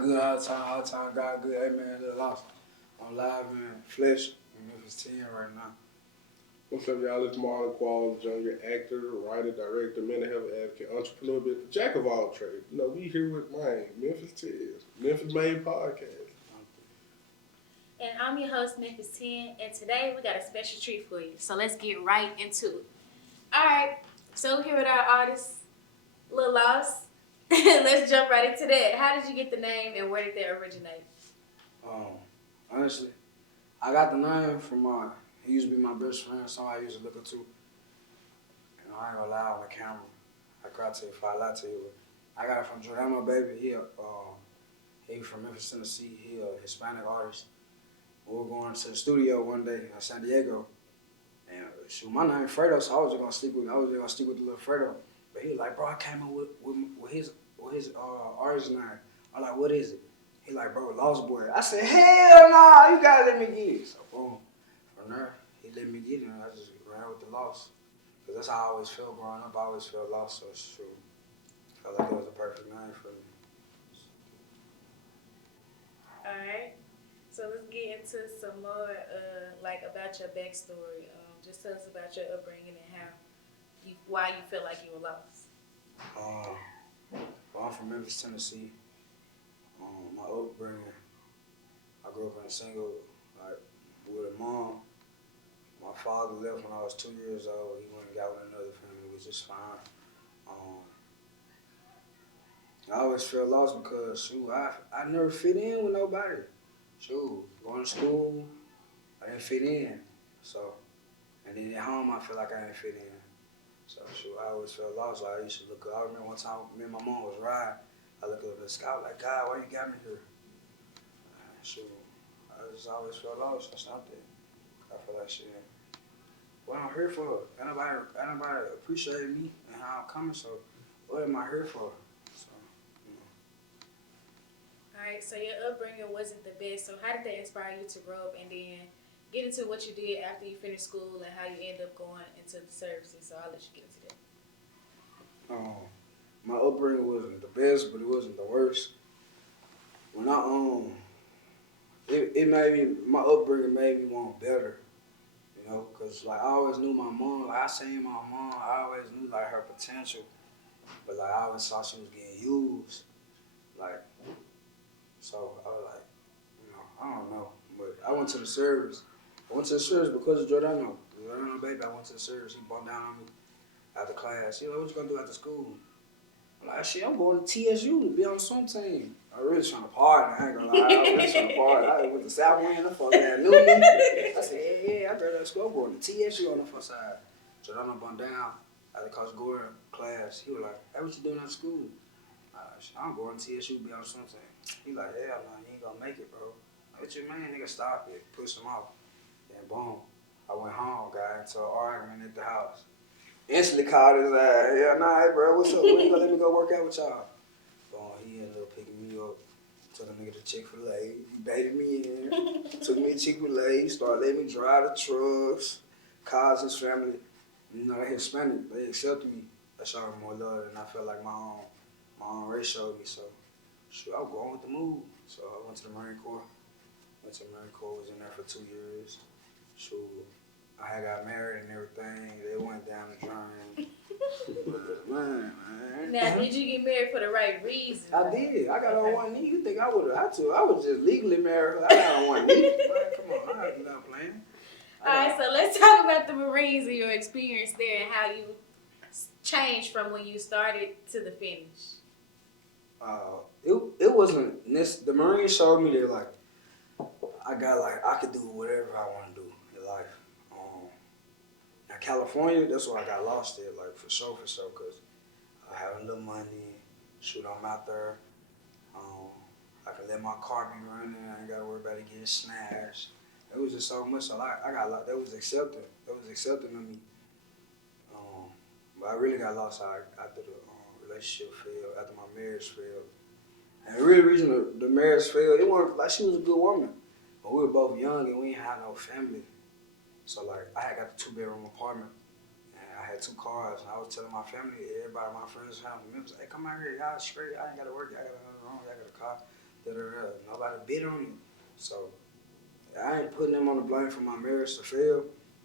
good all the time, God good. Hey man, Lil0st. I'm live in flesh in Memphis 10 right now. What's up, y'all? It's Marlon Qualls Jr, actor, writer, director, mental health advocate, entrepreneur, but jack of all trades. You know, we here with mine, Memphis 10, Memphis Made podcast. And I'm your host, Memphis 10, and today we got a special treat for you. So let's get right into it. All right, so we're here with our artist, Lil0st. Let's jump right into that. How did you get the name and where did that originate? Honestly, I got the name from he used to be my best friend, somebody I used to look up to. And I ain't gonna lie on the camera. I cry to you if I lie to you. I got it from Jordano, baby. He from Memphis, Tennessee. He a Hispanic artist. We were going to the studio one day in San Diego. And shoot, my name Fredo, so I was just gonna stick with the little Fredo. But he was like, bro, I came up with his artist name. I'm like, what is it? He like, bro, Lost Boy. I said, hell nah, you gotta let me get it. So boom, from there, he let me get it, and I just ran with the lost. Cause that's how I always felt growing up. I always felt lost, so shoot, I felt like it was the perfect name for me. All right, so let's get into some more, like about your backstory. Just tell us about your upbringing and why you feel like you were lost. Well, I'm from Memphis, Tennessee. My upbringing, I grew up in a single, with a mom. My father left when I was 2 years old. He went and got with another family, which is fine. I always felt lost because, shoot, I never fit in with nobody. Shoot, going to school, I didn't fit in. So, and then at home, I feel like I didn't fit in. So, shoot, I always felt lost. Like, I used to look up. I remember one time, me and my mom was riding. I looked up at the sky, like, God, why you got me here? Shoot, I just always felt lost or something. I feel like shit. What I'm here for? Anybody appreciate me and how I'm coming, so what am I here for? So, All right, so your upbringing wasn't the best. So how did that inspire you to grow up and then get into what you did after you finished school and how you end up going into the services? So I'll let you get into that. My upbringing wasn't the best, but it wasn't the worst. When my upbringing made me want better, you know, because like I always knew my mom, like I seen my mom, I always knew like her potential, but like I always saw she was getting used, like, so I was like, you know, I don't know, but I went to the service. I went to the service because of Jordano. Jordano, baby, I went to the service. He bumped down on me after class. He like, what you gonna do after school? I'm like, shit, I'm going to TSU to be on the swim team. I really trying to party. I ain't gonna lie. I was really trying to party. I went to South Wind. The fuck that knew me. I said, yeah, I graduated school. I'm going to TSU on the first side. So then I bumped down after Coach Gordon class. He was like, hey, what you doing after school? I'm going to TSU to be on the swim team. He like, hell no, you ain't gonna make it, bro. What you mean, nigga? Stop it. Push him off. Then boom, I went home, got into an argument at the house. Instantly called his ass. Yeah, nah, hey, bro, what's up? When you gonna let me go work out with y'all? Boom, he ended up picking me up. Took a nigga to Chick-fil-A. He baited me in. Took me to Chick-fil-A. Started letting me drive the trucks. Cars, his family. You know, they Hispanic. They accepted me. They showed me more love than I felt like my own race showed me. So, shoot, I was going with the move. So I went to the Marine Corps. Was in there for 2 years. Shoot. I had got married and everything. They went down the drain. But, man. Now, did you get married for the right reason? I did. I got on one knee. You think I would have had to? I was just legally married. I got on one knee. Man, come on. I had to stop playing. All right, so let's talk about the Marines and your experience there and how you changed from when you started to the finish. It wasn't. The Marines showed me that, like, I could do whatever I want to do in life. In California, that's where I got lost at, like, for sure, because I have a little money, shoot, I'm out there, I can let my car be running, I ain't got to worry about it getting snatched. It was just so much, so I got lost, that was accepting of me. But I really got lost after the relationship failed, after my marriage failed. And the real reason the marriage failed, it wasn't, like, she was a good woman, but we were both young and we ain't had no family. So, like, I had got the 2-bedroom apartment, and I had 2 cars, and I was telling my family, everybody, my friends, family members, hey, come out here, y'all straight, I ain't got to work, y'all got another room, y'all got a car. Nobody bid on you. So I ain't putting them on the blame for my marriage to fail,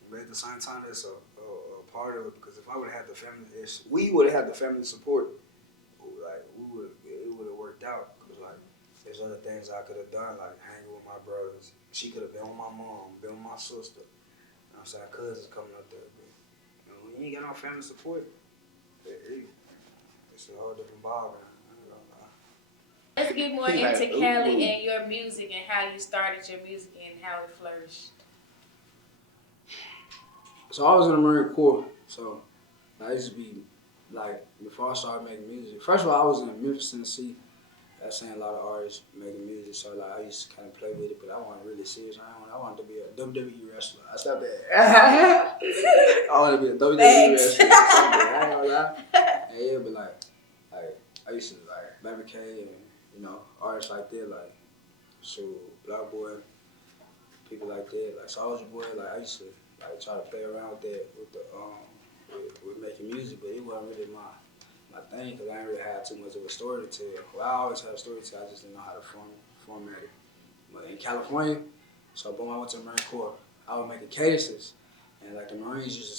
but at the same time, that's a part of it. Because if I would have had the family, we would have had the family support, like it would have worked out. Because like there's other things I could have done, like hanging with my brothers. She could have been with my mom, been with my sister. You know what I'm saying? Cousins coming up there, but when you ain't got no family support, it's a whole different ballgame. Let's get more into Cali and your music and how you started your music and how it flourished. So I was in the Marine Corps, so I used to be like before I started making music. First of all, I was in Memphis, Tennessee. I seen a lot of artists making music, so like I used to kind of play with it, but I wasn't really serious. I wanted to be a WWE wrestler. I stopped that. I wanted to be a WWE wrestler. I ain't gonna lie. And yeah, but like I used to like Baby K and artists like that, like Loud Boy, people like that, like Soulja Boy. Like I used to like try to play around with that with the with making music, but it wasn't really my thing because I didn't really have too much of a story to tell. Well, I always had a story to tell, I just didn't know how to format it. But in California, so boom, I went to the Marine Corps. I was making cadences, and like the Marines used to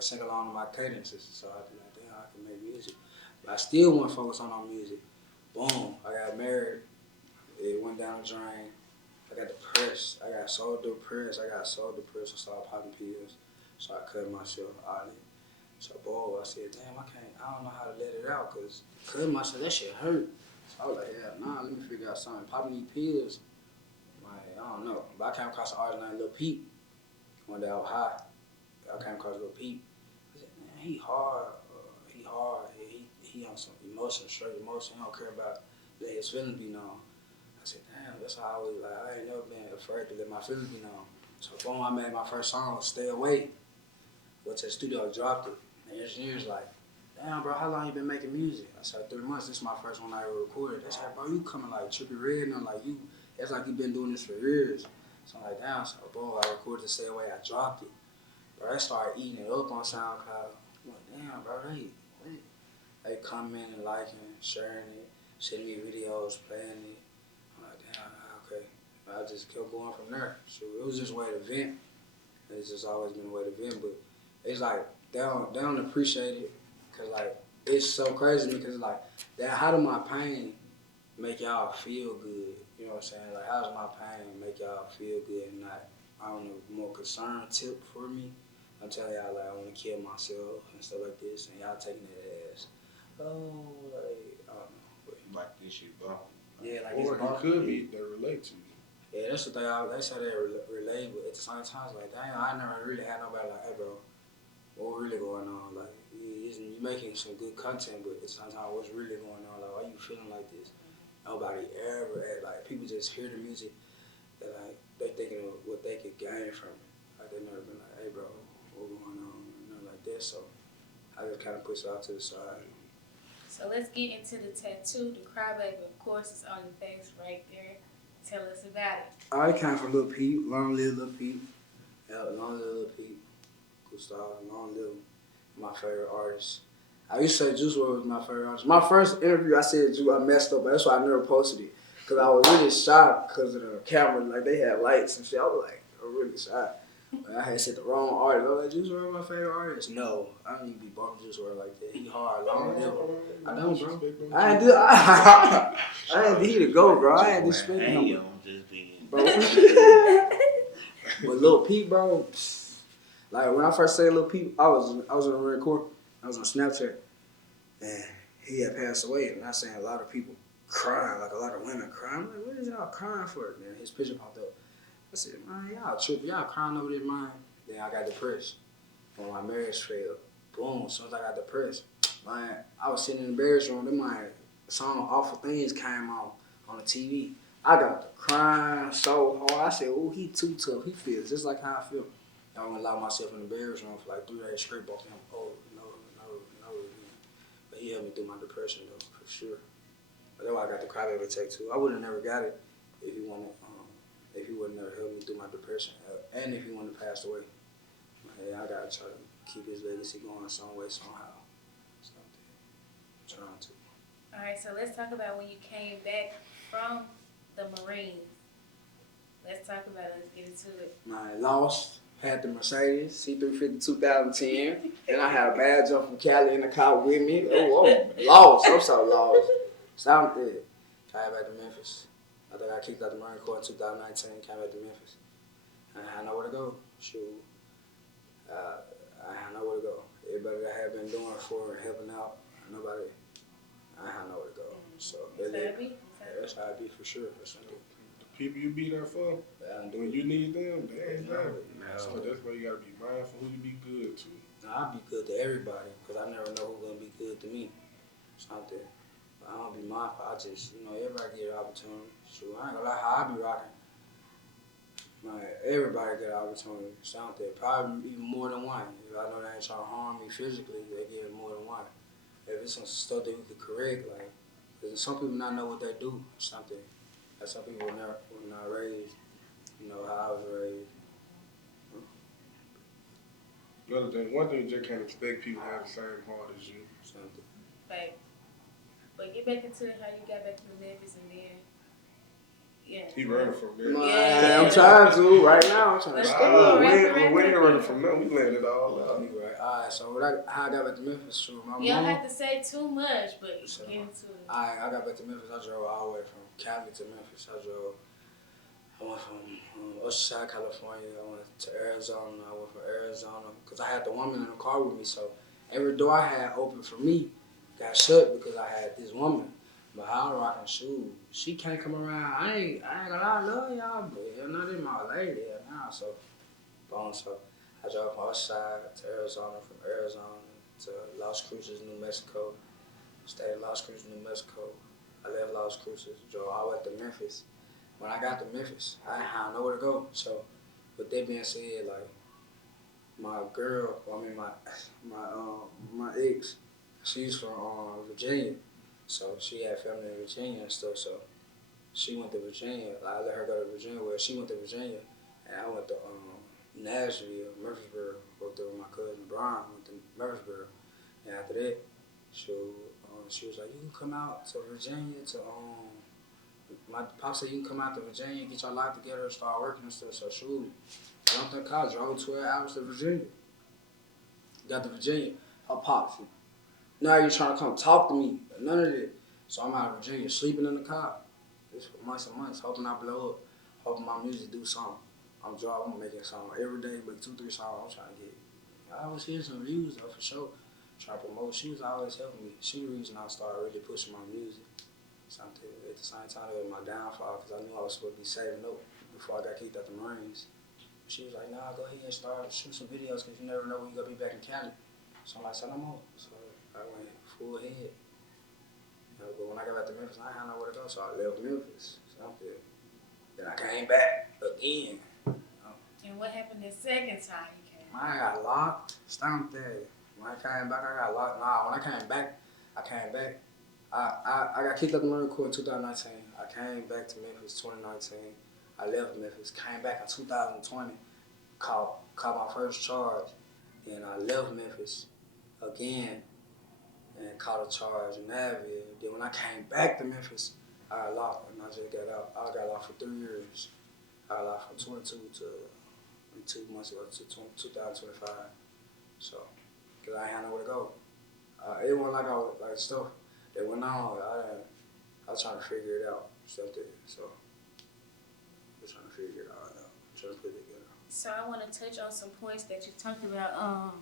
sing along to my cadences. So I'd be like, damn, I can make music. But I still want to focus on music. Boom, I got married. It went down the drain. I got depressed. I got so depressed. I started popping pills. So I cut myself out of it. So, boy, I said, damn, I don't know how to let it out because cutting myself, that shit hurt. So I was like, yeah, nah, let me figure out something. Popping these pills, like, I don't know. But I came across an artist named Lil0st. One day I was high. I came across Lil0st. I said, man, he hard. He on some emotion, straight emotion. He don't care about letting his feelings be known. I said, damn, that's how I always, like, I ain't never been afraid to let my feelings be known. So, boom, I made my first song, Stay Away. Went to the studio, dropped it. The engineer's like, damn, bro, how long you been making music? I said, 3 months. This is my first one I ever recorded. They said, bro, you coming like Trippie Redd, and I'm like, it's like you been doing this for years. So I'm like, damn, so boom, I recorded to Stay Away, I dropped it. Bro, I started eating it up on SoundCloud. I'm like, damn, bro, they commenting, liking, sharing it, sending me videos, playing it. I'm like, damn, okay. I just kept going from there. So it was just a way to vent. It's just always been a way to vent, but it's like, they don't appreciate it, cause like, it's so crazy to me, cause it's like, how do my pain make y'all feel good? You know what I'm saying? Like, how does my pain make y'all feel good and not, I don't know, more concern tip for me? I'm telling y'all, like, I want to kill myself and stuff like this, and y'all taking it as, oh, like, I don't know. But, like this shit, bro. Yeah, like, or it could be they relate to you. Yeah, that's the thing. They say they relate, but at the same time, it's like, damn, I never really had nobody like, hey, bro, what really going on? Like, you making some good content, but at the same time, what's really going on? Like, why you feeling like this? Nobody ever, like, people just hear the music that, like, they thinking of what they could gain from it. Like, they never been like, hey, bro, what going on? Nothing like that. So I just kind of push it off to the side. So let's get into the tattoo. The Crybaby, of course, is on your face right there. Tell us about it. I came from Lil0st. Long live Lil0st. Yeah, long live Lil0st. Gustav, long live my favorite artist. I used to say Juice WRLD was my favorite artist. My first interview, I said Juice. I messed up, but that's why I never posted it. Because I was really shocked because of the camera. Like, they had lights and shit. I was like, I'm really shocked. I had said the wrong artist. I was like, Juice WRLD my favorite artist. No, I don't even be bumping Juice WRLD like that. He hard, long live. I know, bro. I ain't did to go, bro. I ain't disrespect him. Hey, I'm just being. Bro. But Lil0st, bro, like when I first said Lil0st, I was in the Marine Corps. I was on Snapchat, and he had passed away. And I seen a lot of people crying, like a lot of women crying. I'm like, what is y'all crying for? Then his picture popped up. I said, man, y'all tripping, y'all crying over this, man. Then I got depressed when my marriage failed. Boom, as soon as I got depressed, man, I was sitting in the marriage room. Then my song "Awful Things" came on the TV. I got to crying so hard. I said, oh, he too tough. He feels just like how I feel. I went and locked myself in the barracks room for like 3 days straight, both him. Oh, no. But he helped me through my depression, though, for sure. But that's why I got the Crybaby tattoo. I would have never got it if he wouldn't have helped me through my depression, and if he wouldn't have passed away. I got to try to keep his legacy going some way, somehow. I'm trying to. All right, so let's talk about when you came back from the Marines. Let's talk about it. Let's get into it. My Lost had the Mercedes C350 2010, and I had a badge up from Cali in the car with me. Oh, I'm lost. I'm so lost. Stop it. Came back to Memphis. I think I kicked out the Marine Corps in 2019. Came back to Memphis. I know where to go. Shoot. I know where to go. Everybody that I have been doing for and helping out, nobody, I know where to go. So that's how I be for sure. That's how I do. The people you be there for, when you need them, they ain't there. So that's why you gotta be mindful who you be good to. I be good to everybody because I never know who's gonna be good to me. Something. I don't be mindful. I just, everybody get an opportunity. Shoot, I ain't gonna lie, how I be rocking. Everybody get an opportunity. Something. Probably even more than one. If I know they ain't trying to harm me physically, they get more than one. If it's some stuff that we could correct, like, cause some people not know what they do. Something. Like some people were not raised, how I was raised. Another thing, one thing you just can't expect people to have the same heart as you. Something. Right. But get back into how you got back to Memphis and then, He running from there. Yeah, I'm trying to right now. I'm trying to stay. We ain't running from there. We landed all out. You right. All right. So how I got back to Memphis? Shoot, my you don't mama. have to say too much, but get into it. I got back to Memphis. I drove all the way from Cali to Memphis. I went from Oceanside, California. I went to Arizona. I went from Arizona because I had the woman in the car with me. So every door I had open for me got shut because I had this woman. But I was rocking shoes. She can't come around. I ain't gonna lie, I love y'all, but you're not in my lady now. So, I drove from Oceanside to Arizona, from Arizona to Las Cruces, New Mexico. Stayed in Las Cruces, New Mexico. I left Las Cruces, drove all the way to Memphis. When I got to Memphis, I didn't have nowhere to go. So, with that being said, like, my girl, my ex, she's from Virginia. So she had family in Virginia and stuff. So she went to Virginia. I let her go to Virginia. Well, she went to Virginia, and I went to Nashville, Murfreesboro. Worked there with my cousin Brian. Went to Murfreesboro, and after that, she was like, "You can come out to Virginia to My pop said you can come out to Virginia, get your life together, and start working and stuff." So shoot, jumped in college, drove 12 hours to Virginia. Got to Virginia, her pop. Now you're trying to come talk to me. None of that. So I'm out of Virginia, sleeping in the car. This for months and months, hoping I blow up, hoping my music do something. I'm making a song every day, but 2-3 songs I'm trying to get. I always hear some views though, for sure. Trying to promote. She was always helping me. She was the reason I started really pushing my music. Something at the same time it was my downfall because I knew I was supposed to be saving up before I got kicked out the Marines. She was like, "Nah, go ahead and start shoot some videos because you never know when you're gonna be back in Cali." So I'm like, "Son, I'm on." So I went full ahead. But when I got back to Memphis, I had nowhere to go, so I left Memphis. Something. Then I came back again. And what happened the second time you came? I got locked. Stop that. When I came back, I got locked. Nah, when I came back. I got kicked out the Marine Corps in 2019. I came back to Memphis 2019. I left Memphis, came back in 2020, caught my first charge, and I left Memphis again and caught a charge in Nashville. Then when I came back to Memphis, I got locked and I just got out. I got locked for 3 years. I got locked from 22 to 2 months ago to 2025. So, because I had nowhere to go. It wasn't like I was like stuff that went on. I was trying to figure it out. Something. So, I was trying to figure it all out. Trying to put it together. So I want to touch on some points that you talked about.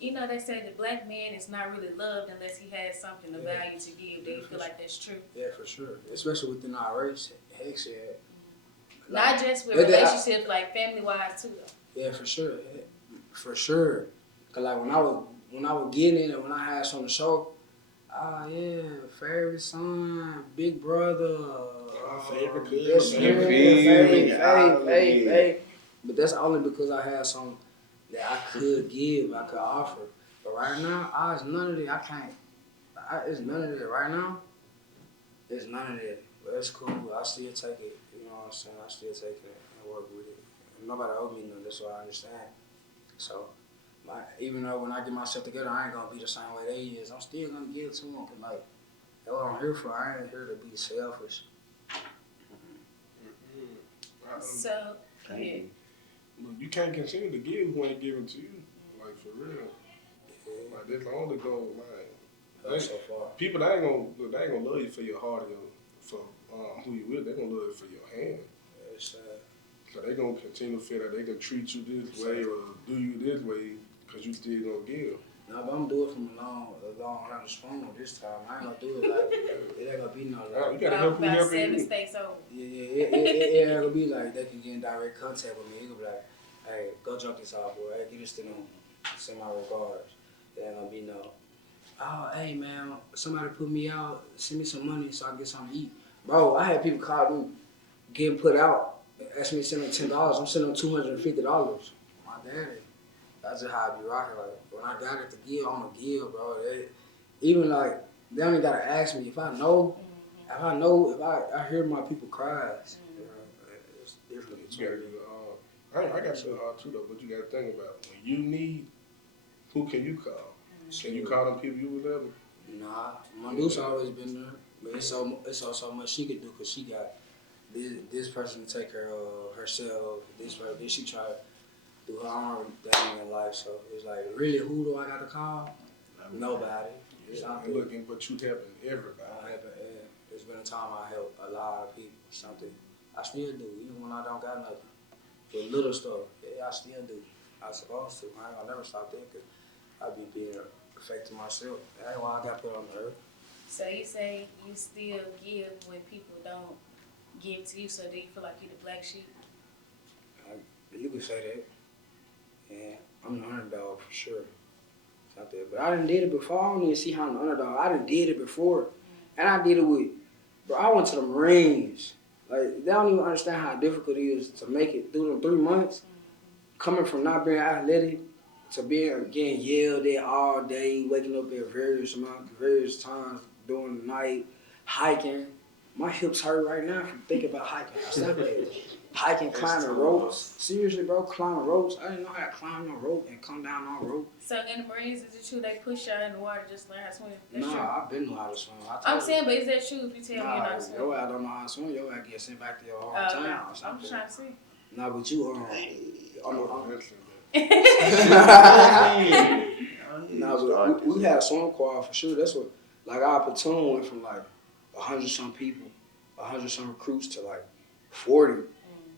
They say the black man is not really loved unless he has something of value to give. Do you feel like that's true? Yeah, for sure. Especially within our race. Heck, shit. Not just with relationships, like family-wise too, though. Yeah, for sure. Yeah, for sure. Cause like when I was getting it and when I had something to show, favorite son, big brother, favorite best cousin, friend, favorite. But that's only because I had something that I could give, I could offer. But right now, it's none of that. I can't. It's none of that. Right now, it's none of that. But it's cool. I still take it. You know what I'm saying? I still take it and work with it. And nobody owes me nothing. That's what I understand. So, even though when I get myself together, I ain't gonna be the same way they is. I'm still gonna give it to them. Cause like, that's what I'm here for. I ain't here to be selfish. So, yeah. Look, you can't continue to give who ain't giving to you. Like, for real. Like, that's the only goal, man. So far. People, they ain't gonna love you for your heart or for who you with. They gonna love you for your hand. Yeah, it's sad. So they gonna continue to feel that they can treat you this way or do you this way because you still gonna give. Nah, but I'm doing it from a long hand spoon this time. I ain't gonna do it like it ain't gonna be no like. You gotta help who about helping 7 you. states over. Yeah, it ain't gonna be like they can get in direct contact with me. It gonna be like, hey, go drop this off, boy. Hey, give this to them. Send my regards. There ain't gonna be no, oh, hey, man, somebody put me out. Send me some money so I can get something to eat. Bro, I had people call me, getting put out, ask me to send them $10. I'm sending them $250. My daddy. That's just how I be rocking. Like, when I got it to give, I'm gonna give, bro. Even like, they don't even gotta ask me. If I know, if I hear my people cries, you know, it's different. You gotta do I got to do hard too though, but you gotta think about it. When you need, who can you call? Can you call them people you was ever? Nah, Mondu's always been there, but it's so much she could do because she got this person to take care of herself. This person, then she try to do her own thing in life. So it's like, really, who do I got to call? Nobody. Yeah, and looking, but you helping everybody. There's been a time I helped a lot of people. Something I still do, even when I don't got nothing. For little stuff, yeah, I still do. I supposed to. I ain't gonna never stop there because I be being affected myself. That's why I got put on the earth. So you say you still give when people don't give to you, so do you feel like you the black sheep? You could say that. Yeah, I'm the underdog for sure. It's out there. But I done did it before. I don't even see how I'm the underdog. I done did it before. And I did it with, bro, I went to the Marines. Like, they don't even understand how difficult it is to make it through them 3 months. Coming from not being athletic to getting yelled at all day, waking up at various times during the night, hiking. My hips hurt right now if you think about hiking. Stop that. Hiking, climbing ropes. Seriously, bro, climbing ropes. I didn't know how to climb no rope and come down on rope. So in the Marines, is it true they push y'all in the water just to learn how to swim? That's true. I've been know how to swim. I'm saying, but is that true if you tell me you're not swimming? Your ass don't know how to swim. Your ass get sent back to your hometown. I'm just trying to see. Nah, but you Nah, but we had swim quad for sure. That's what, like, our platoon went from like 100-some people, 100-some recruits to like 40,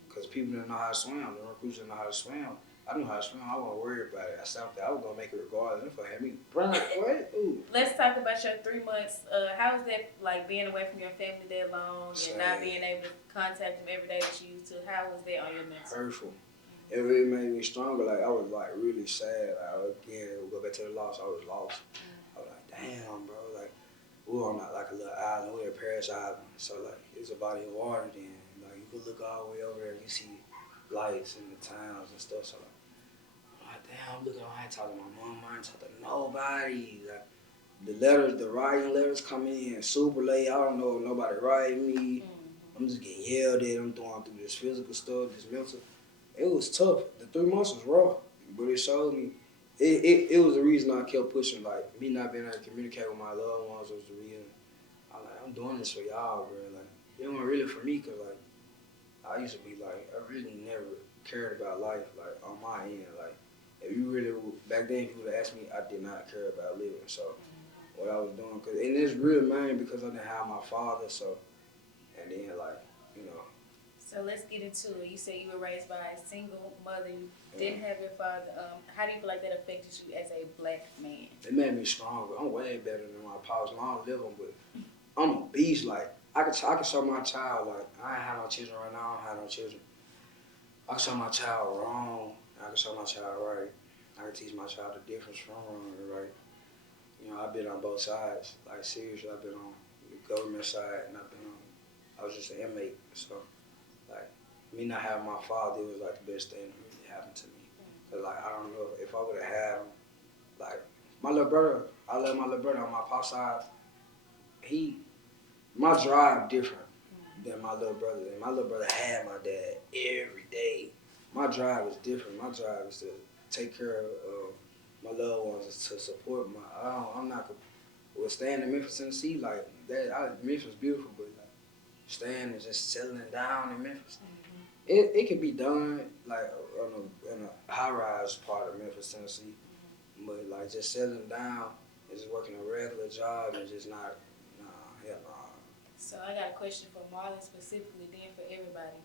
because people didn't know how to swim. The recruits didn't know how to swim. I knew how to swim. I wasn't worried about it. I stopped there. I was gonna make it regardless. If I had me, what? Ooh. Let's talk about your 3 months. How is that, like, being away from your family that long and not being able to contact them every day that you used to? How was that on your mental? Hurtful. It really made me stronger. Like, I was like really sad. We'll go back to the loss. I was lost. I was like, damn, bro. Like, we were on like a little island. We were at Paris Island. So like, it's a body of water. Then like, you could look all the way over there and you see lights in the towns and stuff. So like, I'm like, damn, I'm looking. I ain't talking to my mom. I ain't talking to nobody. Like, the writing letters come in super late. I don't know if nobody writing me. I'm just getting yelled at. I'm going through this physical stuff, this mental. It was tough. The 3 months was rough, but it showed me. It was the reason I kept pushing. Like, me not being able to communicate with my loved ones was the reason. I'm doing this for y'all, bro. Like, it wasn't really for me, cause like, I used to be like, I really never cared about life, like, on my end. Like, if you really, back then, if you would have asked me, I did not care about living. So, what I was doing, and it's real, man, because I didn't have my father, so, and then, like, you know. So let's get into it. You said you were raised by a single mother. You didn't have your father. How do you feel like that affected you as a black man? It made me stronger. I'm way better than my pops. I don't live them, but I'm a beast. Like, I can show my child, like, I ain't have no children right now. I don't have no children. I can show my child wrong. I can show my child right. I can teach my child the difference from wrong and right. You know, I've been on both sides. Like, seriously, I've been on the government side, and I was just an inmate, so. Like, me not having my father, it was like the best thing that really happened to me. Cause like, I don't know, if I would have had him, like, my little brother, I love my little brother on my pop side. My drive different than my little brother. And my little brother had my dad every day. My drive is different. My drive is to take care of my loved ones, to support I'm not, staying in Memphis, Tennessee, like, Memphis is beautiful, but like, staying and just settling down in Memphis. it can be done like in a high rise part of Memphis, Tennessee, but like just settling down and just working a regular job and just not hell no. So I got a question for Marlon specifically, then for everybody.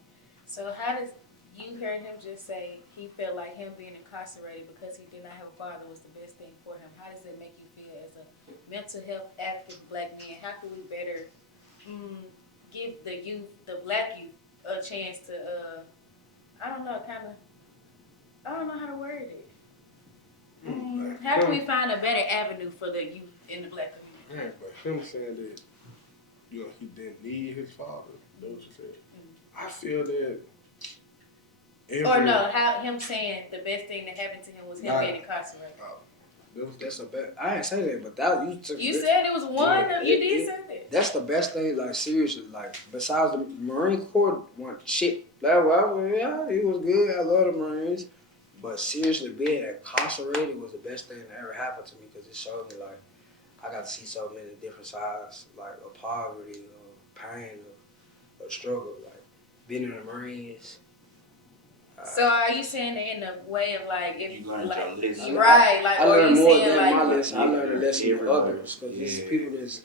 So how does you heard him just say he felt like him being incarcerated because he did not have a father was the best thing for him? How does it make you feel as a mental health active black man? How can we better give the youth, the black youth, a chance to I don't know, I don't know how to word it. How can we find a better avenue for the youth in the black community? Right, but him saying that, you know, he didn't need his father, that's what you said. I feel that Or no, how him saying the best thing that happened to him was him being incarcerated. That's a bad. I ain't say that, but that you took. You said it was one of you did say that. That's the best thing. Like seriously, like besides the Marine Corps, one shit. Like, well, yeah, he was good. I love the Marines, but seriously, being incarcerated was the best thing that ever happened to me because it showed me like I got to see so many different sides, like of poverty, of pain, of struggle. Like being in the Marines. So are you saying that in the way of like if You learned like your lesson. right, like I or learned you more saying than like my lesson. I learned a lesson from Everybody. others because Yeah. it's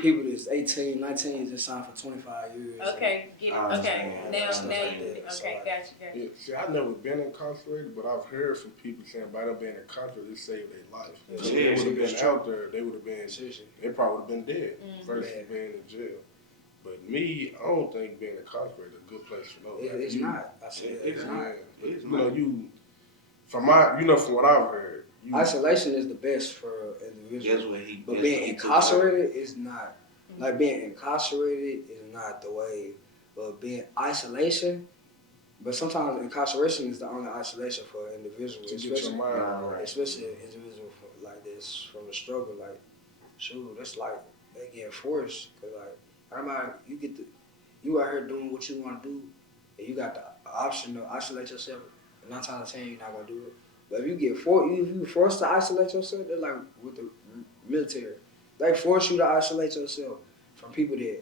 people that's 18, 19 just signed for 25 years. okay, get it, okay, now Stuff you like get it. that. So, Okay, like, gotcha. Yeah, see, I've never been incarcerated, but I've heard from people saying by them being incarcerated, it saved their life. Yeah, If they would have been it's out there, they would have been, seriously. they probably would have been dead versus Yeah. being in jail. But me, I don't think being incarcerated is a good place for nobody. It's not. I said it's not. Yeah, but, It's you know, not. from what I've heard, Isolation is the best for individuals. That's what he. But that's being what he took incarcerated is not. Like being incarcerated is not the way. But being isolation, but sometimes incarceration is the only isolation for an individual, to get your especially mind right. especially an individual like this from the struggle. Like, shoot, that's like they get forced. Cause like, I'm out, you out here doing what you want to do, and you got the option to isolate yourself. And 9 times out of 10, you're not gonna do it. But if you forced to isolate yourself, they're like with the military. They force you to isolate yourself from people that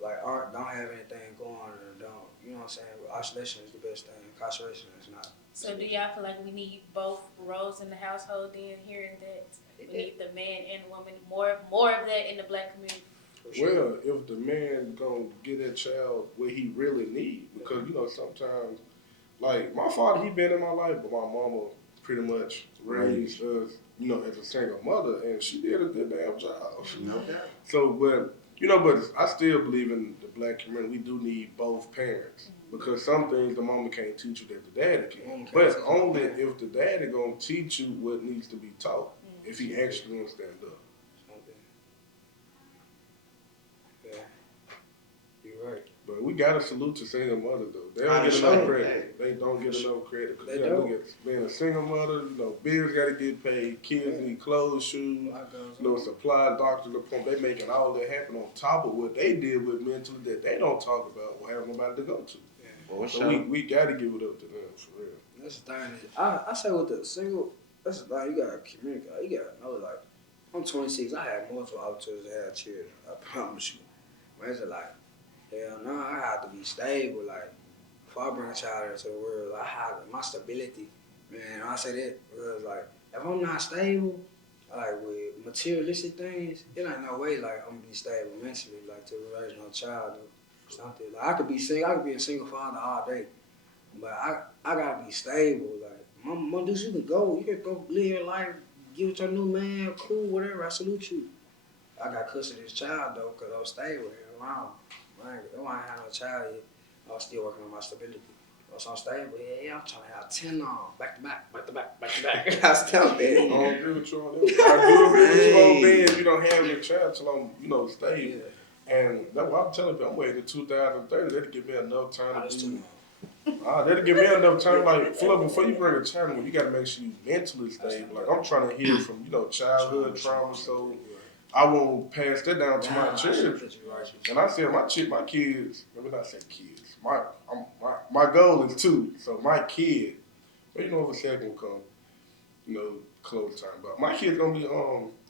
like don't have anything going or don't. You know what I'm saying? But isolation is the best thing. Incarceration is not. So do y'all feel like we need both roles in the household? Then hearing that we need the man and the woman more of that in the black community. Well, if the man gonna get that child what he really need, because you know sometimes, like my father, he been in my life, but my mama pretty much raised us, you know, as a single mother, and she did a good damn job. No doubt. So, but I still believe in the black community. We do need both parents because some things the mama can't teach you that the daddy can. But only if the daddy gonna teach you what needs to be taught. If he actually gonna stand up. Yeah, you're right. But we gotta salute to single mothers though. They don't For get sure. enough credit. They don't get enough credit because They you gotta look don't. at being a single mother. You know, bills gotta get paid. Kids need clothes, shoes. You know, supply, doctor's appointment. They making all that happen on top of what they deal with mentally that they don't talk about or have nobody to go to. Well, So we gotta give it up to them for real. That's the thing. I say with the single, that's the thing. You gotta communicate. You gotta know. Like, I'm 26. I had multiple opportunities to have children. I promise you. But it's like, hell no, I have to be stable. Like, before I bring a child into the world, I have my stability. Man, I say that because like, if I'm not stable, like with materialistic things, it ain't no way like I'm gonna be stable mentally, like to raise no child or something. Like I could be a single father all day, but I gotta be stable. Like, mom, dude, you can go live your life, give it to your new man, cool, whatever. I salute you. I got custody of this child though, cause I was stable. Wow, I ain't had no child yet. I was still working on my stability. Once I'm stable, yeah, I'm trying to have 10 on, back to back. I was telling I that. don't agree with you on that. I do agree with you on being, you know, having a child till I'm, you know, stable. Yeah. And that's what I'm telling you. I'm waiting until 2030. That'll give me enough time That's to too do. long. That'll give me enough time. Like, before you bring a child in, you got to make sure you mentally stable. Like, I'm trying to heal from, you know, childhood trauma, so I won't pass that down to my children. And I said, my kids. Let me not say kids. My goal is 2. So my kid, well, you know, if a second come, you know, close time. But my kid's gonna be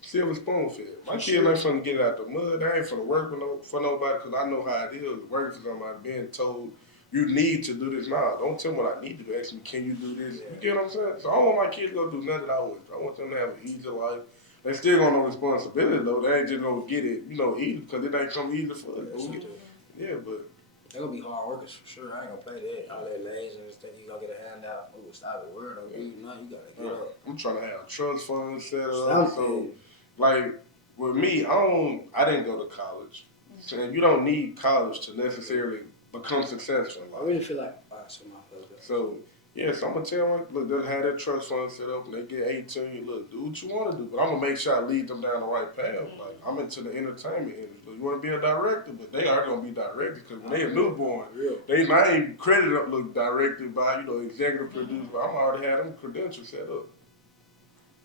silver spoon fed. My kid ain't finna get out the mud. They ain't finna work for nobody because I know how it is working for somebody, being told you need to do this. Nah, don't tell me what I need to do. Ask me, can you do this? You get what I'm saying? So I don't want my kids to go do nothing I want. I want them to have an easy life. They still gonna know responsibility though. They ain't just gonna get it, easy because it ain't come easy for us. Yeah, but they're gonna be hard workers for sure. I ain't gonna play that. All that laziness, think you gonna get a handout. Oh, stop it. Word don't give you nothing. You gotta get up. I'm trying to have trust funds set up. So, like with me, I didn't go to college. So you don't need college to necessarily become successful. I really feel like so yeah, so I'm gonna tell them, look, they'll have their trust fund set up when they get 18. Look, do what you want to do, but I'm gonna make sure I lead them down the right path. Like I'm into the entertainment industry. You want to be a director, but they are gonna be directors because when they a newborn, they name credit up look directed by executive producer. But I'm already had them credentials set up.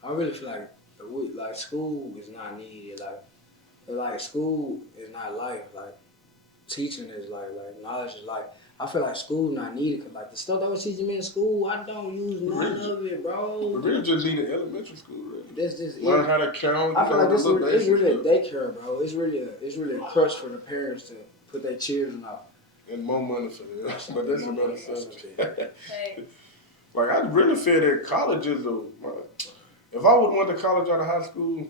I really feel like school is not needed. Like school is not life. Like teaching is like knowledge is life. I feel like school not needed because like the stuff that was teaching me in school, I don't use none of it, bro. We really just need an elementary school, really. That's just learn how to count. I feel like it's really a daycare, bro. It's really a crush for the parents to put their children out. And more money for them, but that's another subject. Like I really feel that colleges are. If I would went to college out of high school,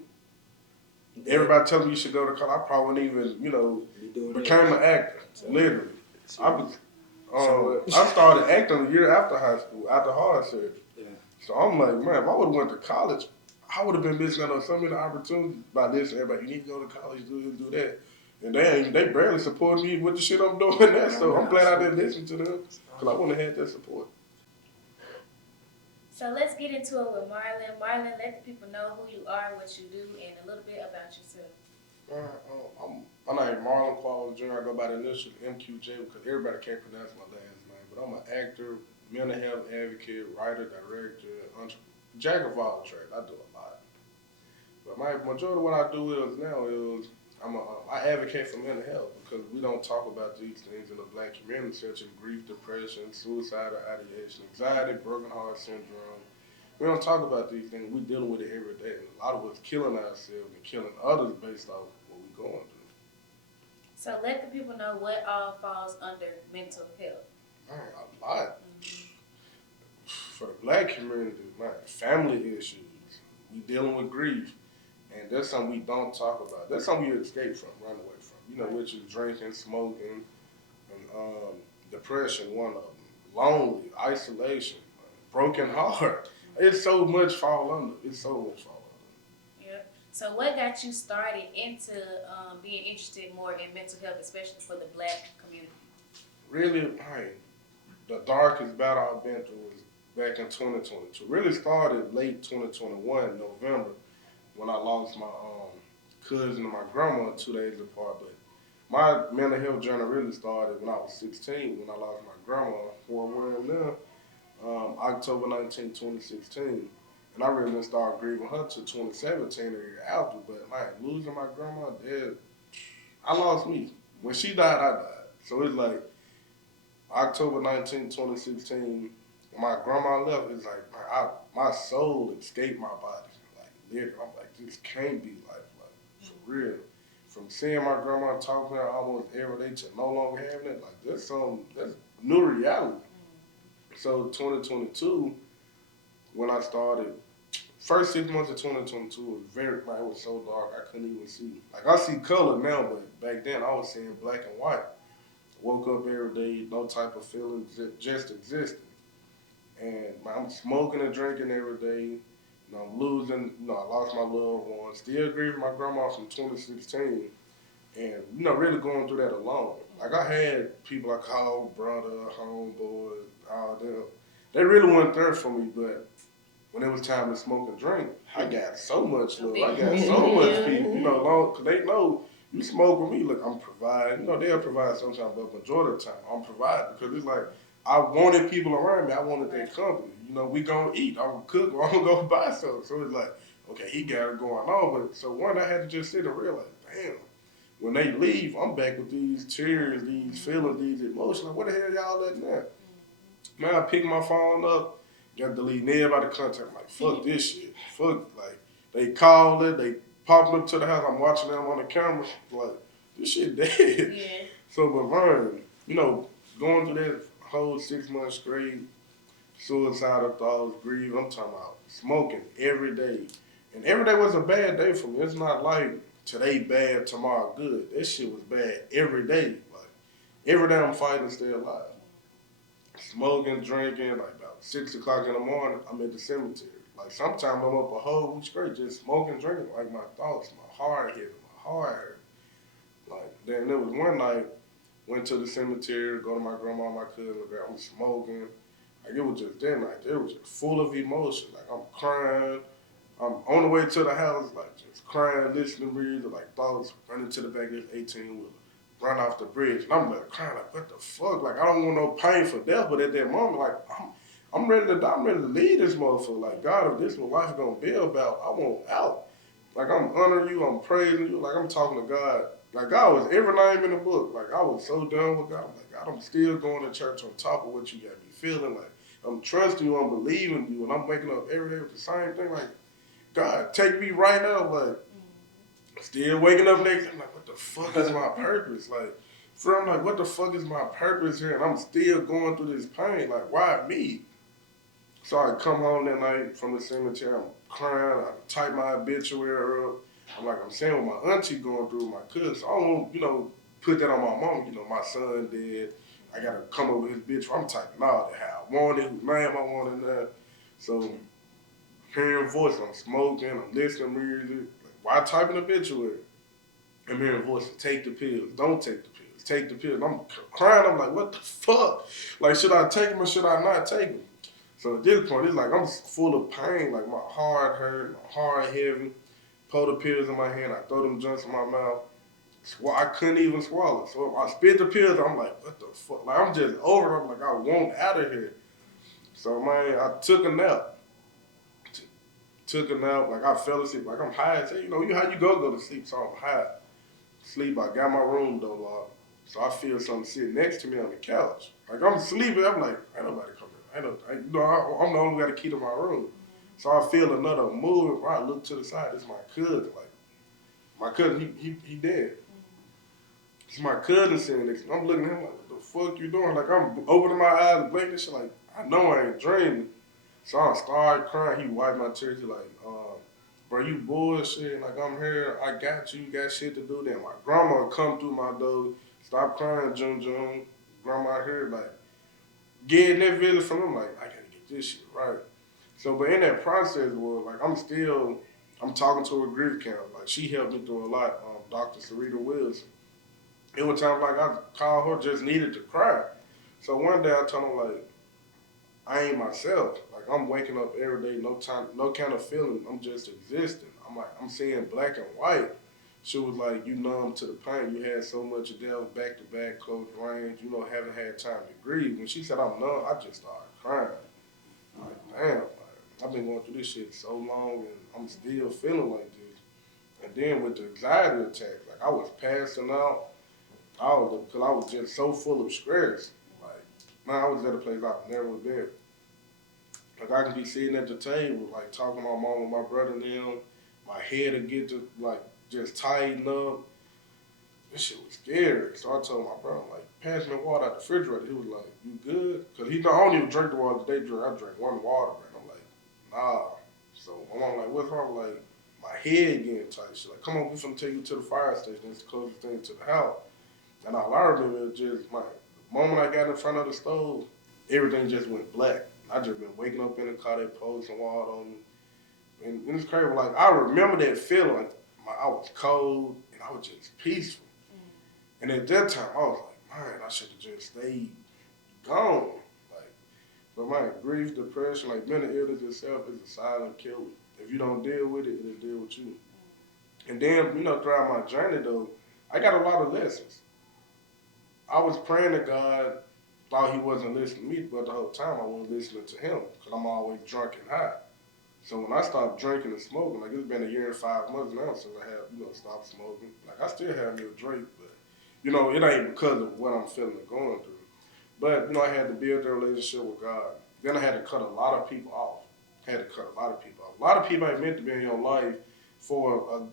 everybody telling me you should go to college, I probably wouldn't even, became an actor, literally. I started acting a year after high school, after hard surgery. Yeah. So I'm like, man, if I would have went to college, I would have been missing out on so many opportunities by this. Everybody, you need to go to college, do this, do that. And they barely support me with the shit I'm doing now. So I'm glad I didn't listen to them because I wouldn't have had that support. So let's get into it with Marlon. Marlon, let the people know who you are, what you do, and a little bit about yourself. My name is Marlon Qualls Jr. I go by the initial MQJ because everybody can't pronounce my last name. But I'm an actor, mental health advocate, writer, director, jack of all trades. I do a lot. But my majority of what I do is I advocate for mental health because we don't talk about these things in the black community, such as grief, depression, suicidal ideation, anxiety, broken heart syndrome. We don't talk about these things. We're dealing with it every day. A lot of us killing ourselves and killing others based off what we're going through. So let the people know what all falls under mental health. Man, a lot. For the black community, man, family issues. We dealing with grief. And that's something we don't talk about. That's something you escape from, run away from. Which is drinking, smoking, and depression, one of them. Lonely, isolation, broken heart. It's so much fall under. Yep. So what got you started into being interested more in mental health, especially for the black community? Really, the darkest battle I've been through was back in 2022. Really started late 2021, November, when I lost my cousin and my grandma 2 days apart. But my mental health journey really started when I was 16, when I lost my grandma, who I'm wearing now, October 19, 2016. And I really didn't start grieving her till 2017 or year after. But losing my grandma, I lost me. When she died, I died. So it's like October 19, 2016, when my grandma left, it's like my soul escaped my body. Literally, I'm like, this can't be life, for real. From seeing my grandma talking to her almost every day to no longer having it, that's new reality. So 2022, when I started, first 6 months of 2022 was it was so dark I couldn't even see. I see color now, but back then I was seeing black and white. Woke up every day, no type of feeling, just existing. And I'm smoking and drinking every day. I'm losing, I lost my loved one. Still grieving my grandma from 2016. And, really going through that alone. I had people I called brother, homeboys, all them. They really weren't there for me, but when it was time to smoke and drink, I got so much love. I got so much people, because they know you smoke with me, look, I'm providing. They'll provide sometimes, but majority of the time, I'm providing. Because it's like, I wanted people around me. I wanted that company. We gonna eat. I'm gonna cook or I'm gonna go buy something. So it's like, okay, he got it going on. But so one, I had to just sit and realize, damn, when they leave, I'm back with these tears, these feelings, these emotions. Like, what the hell y'all letting that? Man, I pick my phone up, got deleting everybody contact. I'm like, fuck this shit. Fuck, they called it, they popped up to the house. I'm watching them on the camera. Like, this shit dead. Yeah. So, but learn, going through that whole 6 months straight, suicidal thoughts, grief. I'm talking about smoking every day. And every day was a bad day for me. It's not like today bad, tomorrow good. That shit was bad every day. Like, every day I'm fighting to stay alive. Smoking, drinking, like about 6 o'clock in the morning, I'm at the cemetery. Like, sometimes I'm up a whole week straight just smoking, drinking. Like, my thoughts, my heart hit, my heart hurt. Like, then there was one night, went to the cemetery, go to my grandma and my cousin, I was smoking. Like, it was just that night. It was just full of emotion. Like, I'm crying. I'm on the way to the house, like, just crying, listening to music, like, thoughts, running to the back of this 18-wheeler, run off the bridge. And I'm, like, crying, like, what the fuck? Like, I don't want no pain for death, but at that moment, like, I'm ready to die. I'm ready to leave this motherfucker. Like, God, if this is what life is going to be about, I want out. Like, I'm honoring you. I'm praising you. Like, I'm talking to God. Like, God was every name in the book. Like, I was so done with God. I'm like, God, I'm still going to church on top of what you got me feeling. Like, I'm trusting you. I'm believing you. And I'm waking up every day with the same thing. Like, God, take me right now. Like, still waking up next day. I'm like, what the fuck is my purpose? Like, I'm like, what the fuck is my purpose here? And I'm still going through this pain. Like, why me? So I come home that night from the cemetery. I'm crying. I type my obituary up. I'm like, I'm saying what my auntie going through with my cousin. So I don't want, put that on my mom. My son dead. I got to come up with his bitch. I'm typing all that, how I want it, whose name I want in there. So hearing voices, I'm smoking, I'm listening to music. Like, why typing obituary? I'm hearing voices, take the pills, don't take the pills, take the pills. I'm crying, I'm like, what the fuck? Like, should I take them or should I not take them? So at this point, it's like I'm full of pain, like my heart hurt, my heart heavy. Pull the pills in my hand, I throw them joints in my mouth. I couldn't even swallow. So I spit the pills, I'm like, what the fuck? Like, I'm just over it. I'm like, I want out of here. So, man, I took a nap. Took a nap, like I fell asleep, like I'm high as hell. How you go to sleep, so I'm high. Sleep, I got my room door locked. So I feel something sitting next to me on the couch. Like I'm sleeping, I'm like, ain't nobody coming. I'm the only guy to key to my room. So I feel another move. I look to the side, it's my cousin. Like, my cousin, he dead. It's my cousin sitting next to me. I'm looking at him like, what the fuck you doing? Like, I'm opening my eyes and blinking shit like, I know I ain't dreaming. So I started crying. He wiped my tears. He like, bro, you bullshit. Like, I'm here. I got you. You got shit to do. Then my grandma come through my door. Stop crying, June. Grandma here, like, getting that feeling from him. Like, I gotta get this shit right. So, but in that process, like, I'm talking to her grief counselor. Like, she helped me through a lot. Dr. Sarita Wilson. It was times like I called her, just needed to cry. So one day I told her, like, I ain't myself. Like, I'm waking up every day, no kind of feeling. I'm just existing. I'm like, I'm seeing black and white. She was like, you numb to the pain. You had so much of that back to back, close range. Haven't had time to grieve. When she said I'm numb, I just started crying. Like, damn, like, I've been going through this shit so long, and I'm still feeling like this. And then with the anxiety attacks, like I was passing out, because I was just so full of stress. Like, man, I was at a place I've never been. Like, I can be sitting at the table, like, talking to my mom and my brother and them. My head would get to, like, just tighten up. This shit was scary. So I told my brother, like, pass me water out the refrigerator. He was like, you good? Because I don't even drink the water that they drink. I drink one water, man. I'm like, nah. So my mom like, what's wrong? Like, my head getting tight. She's like, come on, we're going to take you to the fire station. It's the closest thing to the house. And all I remember was just, the moment I got in front of the stove, everything just went black. I just been waking up in the car, that poured some water on me. And it's crazy. Like, I remember that feeling. Like, I was cold and I was just peaceful. And at that time, I was like, man, I should have just stayed gone. Like, but my grief, depression, like mental illness itself is a silent killer. If you don't deal with it, it'll deal with you. And then, throughout my journey, though, I got a lot of lessons. I was praying to God, thought he wasn't listening to me, but the whole time I wasn't listening to him because I'm always drunk and high. So when I stopped drinking and smoking, like, it's been 1 year and 5 months now since I have, stopped smoking. Like, I still have me a drink, but, it ain't because of what I'm feeling or going through. But, I had to build a relationship with God. Then I had to cut a lot of people off. A lot of people ain't meant to be in your life for,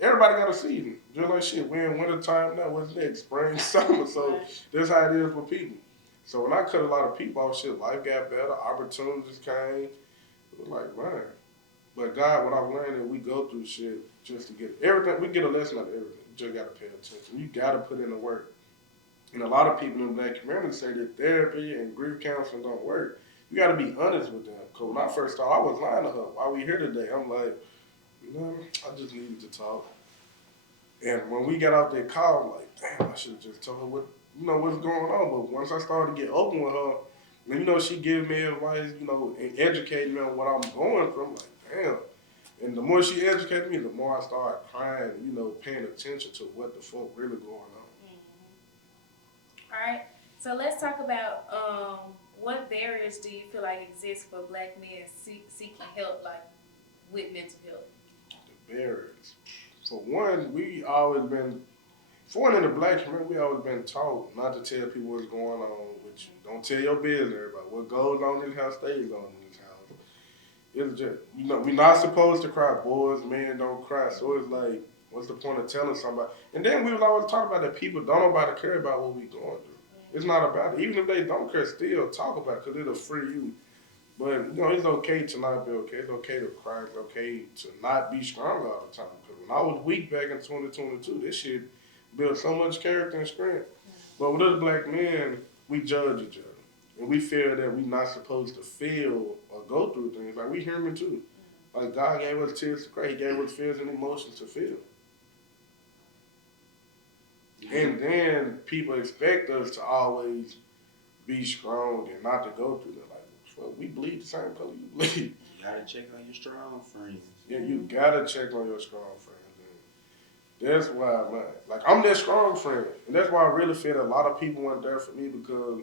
everybody got a season. Just like shit, we're in wintertime now. What's next? Spring, summer. So that's how it is for people. So when I cut a lot of people off, shit, life got better, opportunities came. It was like, man. But God, what I've learned is we go through shit just to get everything. We get a lesson out of everything. You just gotta pay attention. You gotta put in the work. And a lot of people in the black community say that therapy and grief counseling don't work. You gotta be honest with them. Cause when I first started, I was lying to her. Why we here today? I'm like, I just needed to talk. And when we got out that call, I'm like, damn, I should have just told her what's going on. But once I started to get open with her, and she gave me advice, and educated me on what I'm going through, I'm like, damn. And the more she educated me, the more I started crying, paying attention to what the fuck really going on. Mm-hmm. All right. So let's talk about what barriers do you feel like exist for black men seeking help, like with mental health? The barriers. For one, in the black community, we always been taught not to tell people what's going on with you. Don't tell your business, everybody. What goes on in this house stays on in this house. It's just, we're not supposed to cry. Boys, men don't cry. So it's like, what's the point of telling somebody? And then we was always talking about that people don't nobody care about what we going through. It's not about it. Even if they don't care, still talk about it because it'll free you. But, it's okay to not be okay. It's okay to cry. It's okay to not be strong all the time. Because when I was weak back in 2022, this shit built so much character and strength. But with us black men, we judge each other. And we feel that we're not supposed to feel or go through things. Like, we human too. Like, God gave us tears to cry. He gave us fears and emotions to feel. And then people expect us to always be strong and not to go through that. Like, we bleed the same color you bleed. You gotta check on your strong friends. Yeah, you gotta check on your strong friends. And that's why, I'm that strong friend. And that's why I really feel that a lot of people weren't there for me because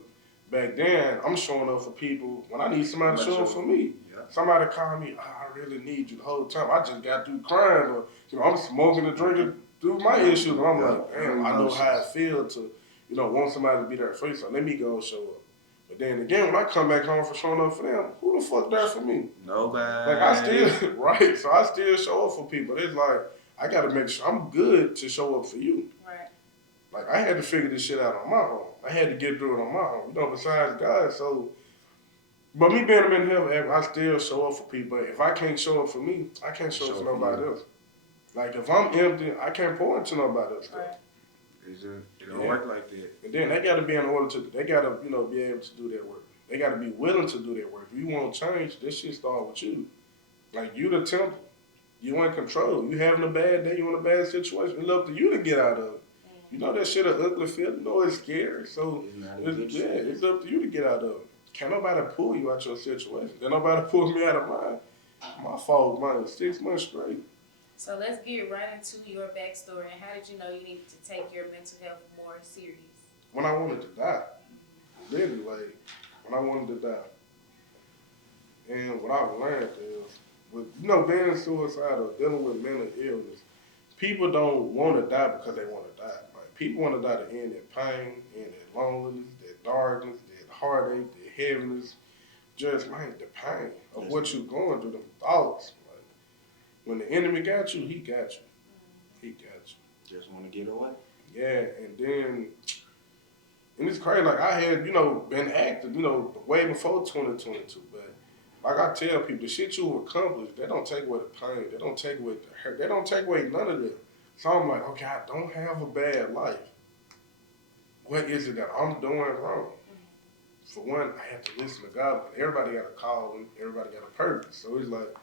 back then, I'm showing up for people when I need somebody to show up for me. Yeah. Somebody call me, I really need you the whole time. I just got through crying or, I'm smoking and drinking through my issues. And I'm like, damn, I know how I feel to, want somebody to be there for you. So let me go and show up. But then again, when I come back home for showing up for them, who the fuck there for me? Nobody. Like, I still, right, so I still show up for people. It's like, I got to make sure I'm good to show up for you. Right. Like, I had to figure this shit out on my own. I had to get through it on my own, besides God. So, but me being a mental health, I still show up for people. If I can't show up for me, I can't show up for nobody else. Like, if I'm empty, I can't pour into nobody else. Right. It don't work like that. And then they got to be in order to, they got to, be able to do their work. They got to be willing to do their work. If you want change, this shit start with you. Like, you the temple. You in control. You having a bad day, you in a bad situation. It's up to you to get out of it. You know that shit an ugly feeling. You know it's scary. So, it's up to you to get out of it. Can't nobody pull you out your situation. Can't nobody pull me out of mine. My fault, mine. 6 months straight. So let's get right into your backstory and how did you know you needed to take your mental health more serious? When I wanted to die. Literally, like, when I wanted to die. And what I've learned is, with, being suicidal, dealing with mental illness, people don't want to die because they want to die. Like, people want to die to end their pain, end their loneliness, their darkness, their heartache, their heaviness. Just, the pain of what you're going through, them thoughts. When the enemy got you, he got you. He got you. Just want to get away. Yeah, and it's crazy. Like, I had, been active, way before 2022. But like I tell people, the shit you accomplish, they don't take away the pain. They don't take away the hurt. They don't take away none of that. So I'm like, okay, I don't have a bad life. What is it that I'm doing wrong? For one, I have to listen to God. But everybody got a calling. Everybody got a purpose. So it's like,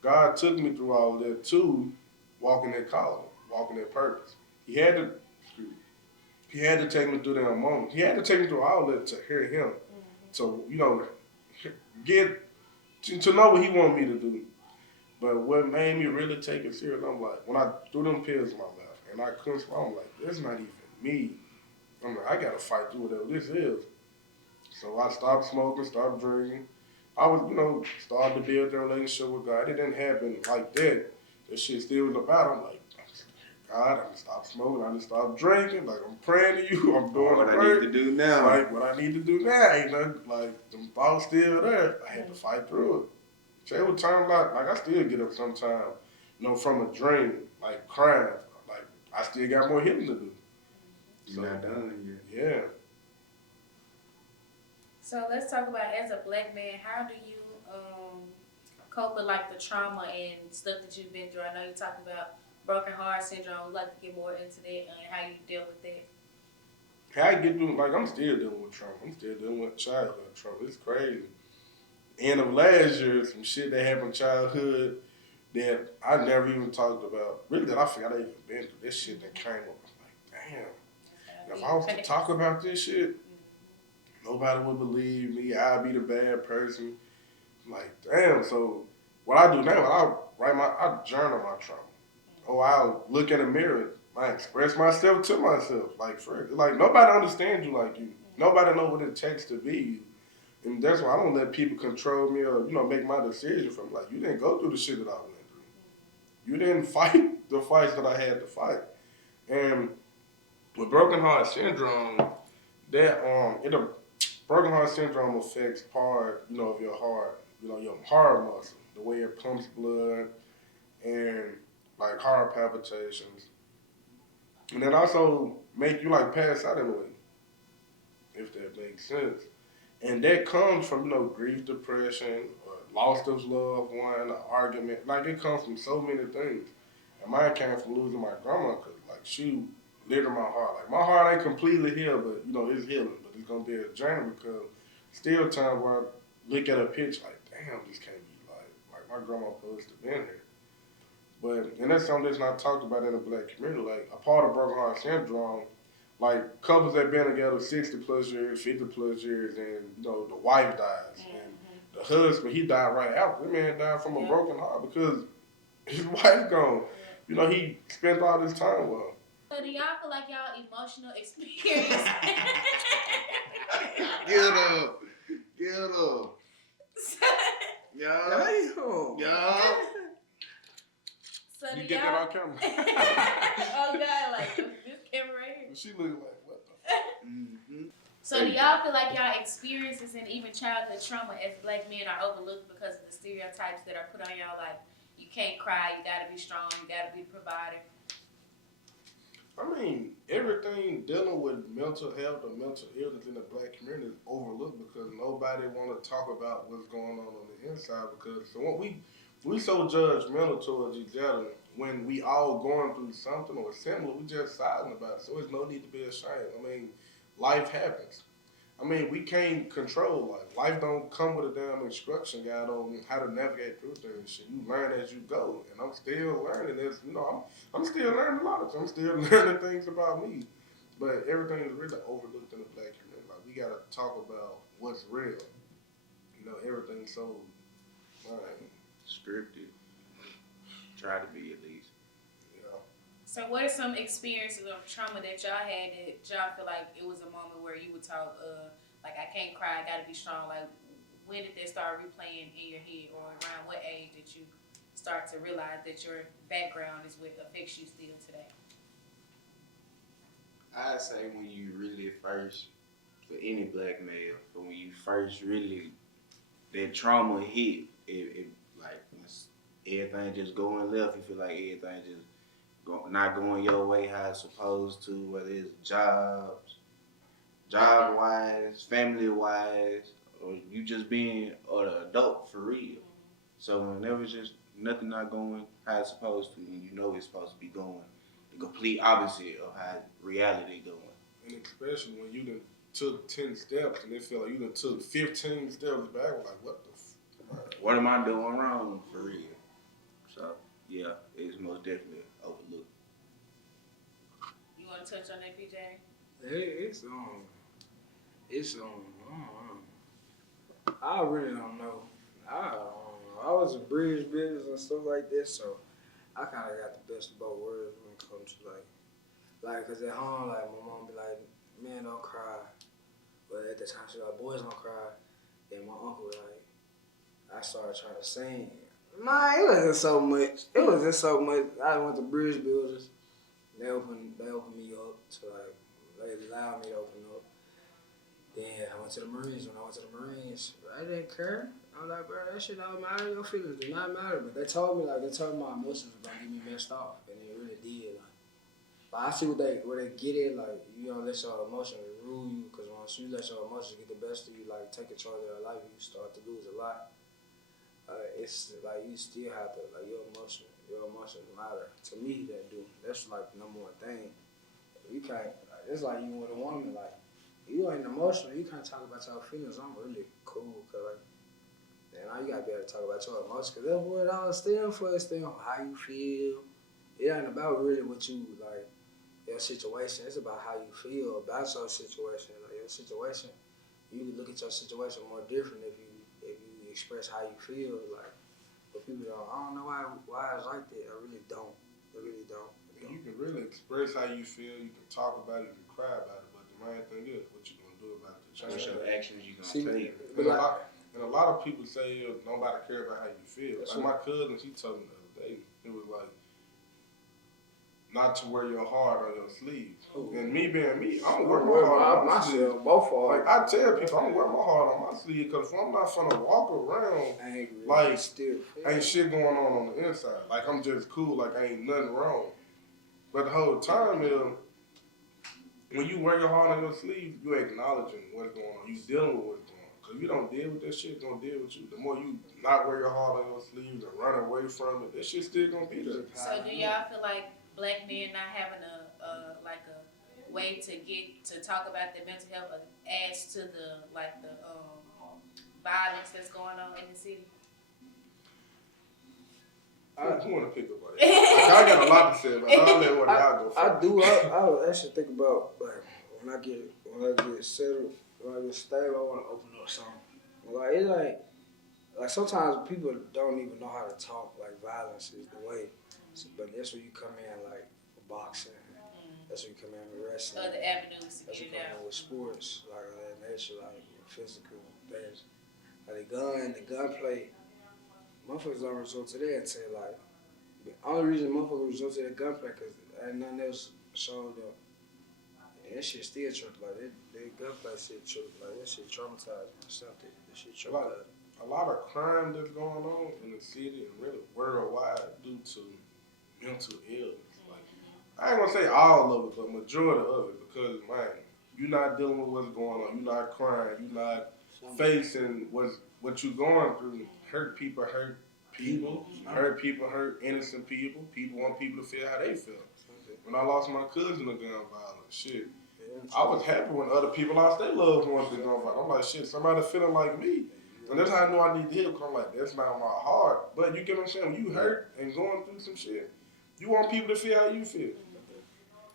God took me through all of that to walking that calling, walking that purpose. He had to take me through that moment. He had to take me through all of that to hear him. To, get to know what he wanted me to do. But what made me really take it serious, I'm like, when I threw them pills in my mouth and I couldn't swallow, I'm like, that's not even me. I'm like, I gotta fight through whatever this is. So I stopped smoking, stopped drinking. I was, starting to build a relationship with God. It didn't happen like that. That shit still was about. I'm like, God, I done stopped smoking. I done stopped drinking. Like, I'm praying to you. I'm doing what the I work. need to do now. Like, what I need to do now. Ain't nothing, like, them thoughts still there. I had to fight through it. There were times, like I still get up sometimes, from a dream, like, crying. Like, I still got more healing to do. You're not done yet. Yeah. So let's talk about, as a black man, how do you cope with like the trauma and stuff that you've been through? I know you're talking about broken heart syndrome. We'd like to get more into that and how you deal with that. How I get through, like, I'm still dealing with trauma. I'm still dealing with childhood trauma. It's crazy. End of last year, some shit that happened in childhood that I never even talked about. Really, that I forgot I even been through. This shit that came up. I'm like, damn. If I was to talk about this shit, nobody would believe me. I'd be the bad person. I'm like, damn. So what I do now, I journal my trauma. Or I'll look in the mirror. I express myself to myself. Like, like nobody understands you like you. Nobody know what it takes to be you. And that's why I don't let people control me or, make my decision from, like, you didn't go through the shit that I went through. You didn't fight the fights that I had to fight. And with broken heart syndrome, broken heart syndrome affects part, of your heart, your heart muscle, the way it pumps blood and like heart palpitations. And it also make you like pass out in a way, if that makes sense. And that comes from, grief, depression, or loss of loved one, an argument. Like, it comes from so many things. And mine came from losing my grandma, because, like, she littered my heart. Like, my heart ain't completely healed, but, it's healing. But it's going to be a journey, because still times where I look at a picture like, damn, this can't be like my grandma supposed to have been here. But, and that's something that's not talked about in the black community. Like, a part of broken heart syndrome, like, couples that been together 60 plus years, 50 plus years, and, the wife dies. And the husband, he died right after. The man died from a broken heart because his wife gone. He spent all this time with her. So do y'all feel like y'all emotional experience? Get up. Get up. Yeah. Yeah. So You do get y'all... that on camera. Oh God, like this camera right here. She looking like, what the fuck? Mm-hmm. So do y'all feel like y'all experiences and even childhood trauma as black men are overlooked because of the stereotypes that are put on y'all? Like, you can't cry, you gotta be strong, you gotta be the provider. I mean, everything dealing with mental health or mental illness in the black community is overlooked because nobody want to talk about what's going on the inside. Because so when we so judgmental towards each other when we all going through something or similar, we just silent about it. So there's no need to be ashamed. I mean, life happens. I mean, we can't control life. Life don't come with a damn instruction guide on how to navigate through things. Shit, you learn as you go, and I'm still learning. I'm still learning a lot of things. I'm still learning things about me. But everything is really overlooked in the black community. Like, we gotta talk about what's real. Everything's so Scripted. Try to be at least. So what are some experiences of trauma that y'all had that y'all feel like it was a moment where you would talk, like, I can't cry, I gotta be strong? Like, when did that start replaying in your head, or around what age did you start to realize that your background is what affects you still today? I'd say when you really first, for any black male, for when you first really, that trauma hit, it like, everything just going left, you feel like everything just not going your way how it's supposed to, whether it's job-wise, family-wise, or you just being an adult for real. So whenever it's just nothing not going how it's supposed to, and it's supposed to be going the complete opposite of how reality going. And especially when you done took 10 steps and it felt like you done took 15 steps back, like, what the fuck? What am I doing wrong for real? So, yeah, it's most definitely overlooked. You want to touch on that, PJ? It's I really don't know. I was a bridge business and stuff like this, so I kind of got the best of both worlds when it comes to like, cause at home, like, my mom be like, man, don't cry. But at the time, she was like, boys don't cry. Then my uncle was like, I started trying to sing. Man, it wasn't so much. It was just so much. I went to bridge builders. They opened me up to, like, they allowed me to open up. Then I went to the Marines. When I went to the Marines, I didn't care. I was like, bro, that shit don't matter. Your feelings do not matter. But they told me my emotions were gonna get me messed off, and it really did. Like, But I see where they get it, like, you don't let your emotions rule you, because once you let your emotions get the best of you, like, take control of your life, you start to lose a lot. It's like you still have to, like, your emotions matter. To me, that do. That's like the number one thing. You can't, like, it's like you with a woman, like, you ain't emotional, you can't talk about your feelings. I'm really cool, cause like, now you gotta be able to talk about your emotions, cause that's what it all stands for. It stands for how you feel. It ain't about really what you like. Your situation, it's about how you feel about your situation. Like your situation, you can look at your situation more different if you express how you feel. Like, but people don't. I don't know why it's like that. I really don't. I really don't. You can really express how you feel. You can talk about it. You can cry about it. But the main thing is what you gonna do about the change. What's your actions you See, gonna take? And a lot of people say nobody care about how you feel. Like my cousin, she told me the other day, it was like not to wear your heart on your sleeve. Ooh. And me being me, I'm gonna wear my heart on my sleeve. Both of Like I tell people, I'm gonna wear my heart on my sleeve because if I'm not finna walk around angry, like still ain't shit going on the inside. Like I'm just cool, like ain't nothing wrong. But the whole time is when you wear your heart on your sleeve, you acknowledging what's going on. You dealing with what's going on. Cause you don't deal with that shit, it's gonna deal with you. The more you not wear your heart on your sleeves and run away from it, that shit still gonna be there. So do y'all feel like black men not having a way to get to talk about their mental health adds to the violence that's going on in the city? I want to pick up on that. I got a lot to say, but I'll let what y'all go first. I would actually think about like when I get settled, when I get stable, I want to open up something. Like it's like sometimes people don't even know how to talk. Like violence is the way, but that's where you come in like for boxing. That's where you come in with wrestling. Other avenues to that's get where you it come out. in with sports, like that nature, like physical things. Like the gunplay. Motherfuckers don't resort to that until like the only reason motherfuckers resort to that gunplay because ain't nothing else showed up. And that shit still tripped. Like that gunplay shit tripped. Like that shit traumatized myself. That shit traumatized. A lot of crime that's going on in the city and really worldwide due to mental illness. Like I ain't gonna say all of it, but majority of it because man, you're not dealing with what's going on. You're not crying. You're not facing what you're going through. Hurt people hurt innocent people. People want people to feel how they feel. When I lost my cousin to gun violence, shit, I was happy when other people lost their loved ones to gun violence. I'm like, shit, somebody feeling like me. And that's how I knew I need help. Cause I'm like, that's not my heart. But you get what I'm saying? When you hurt and going through some shit, you want people to feel how you feel.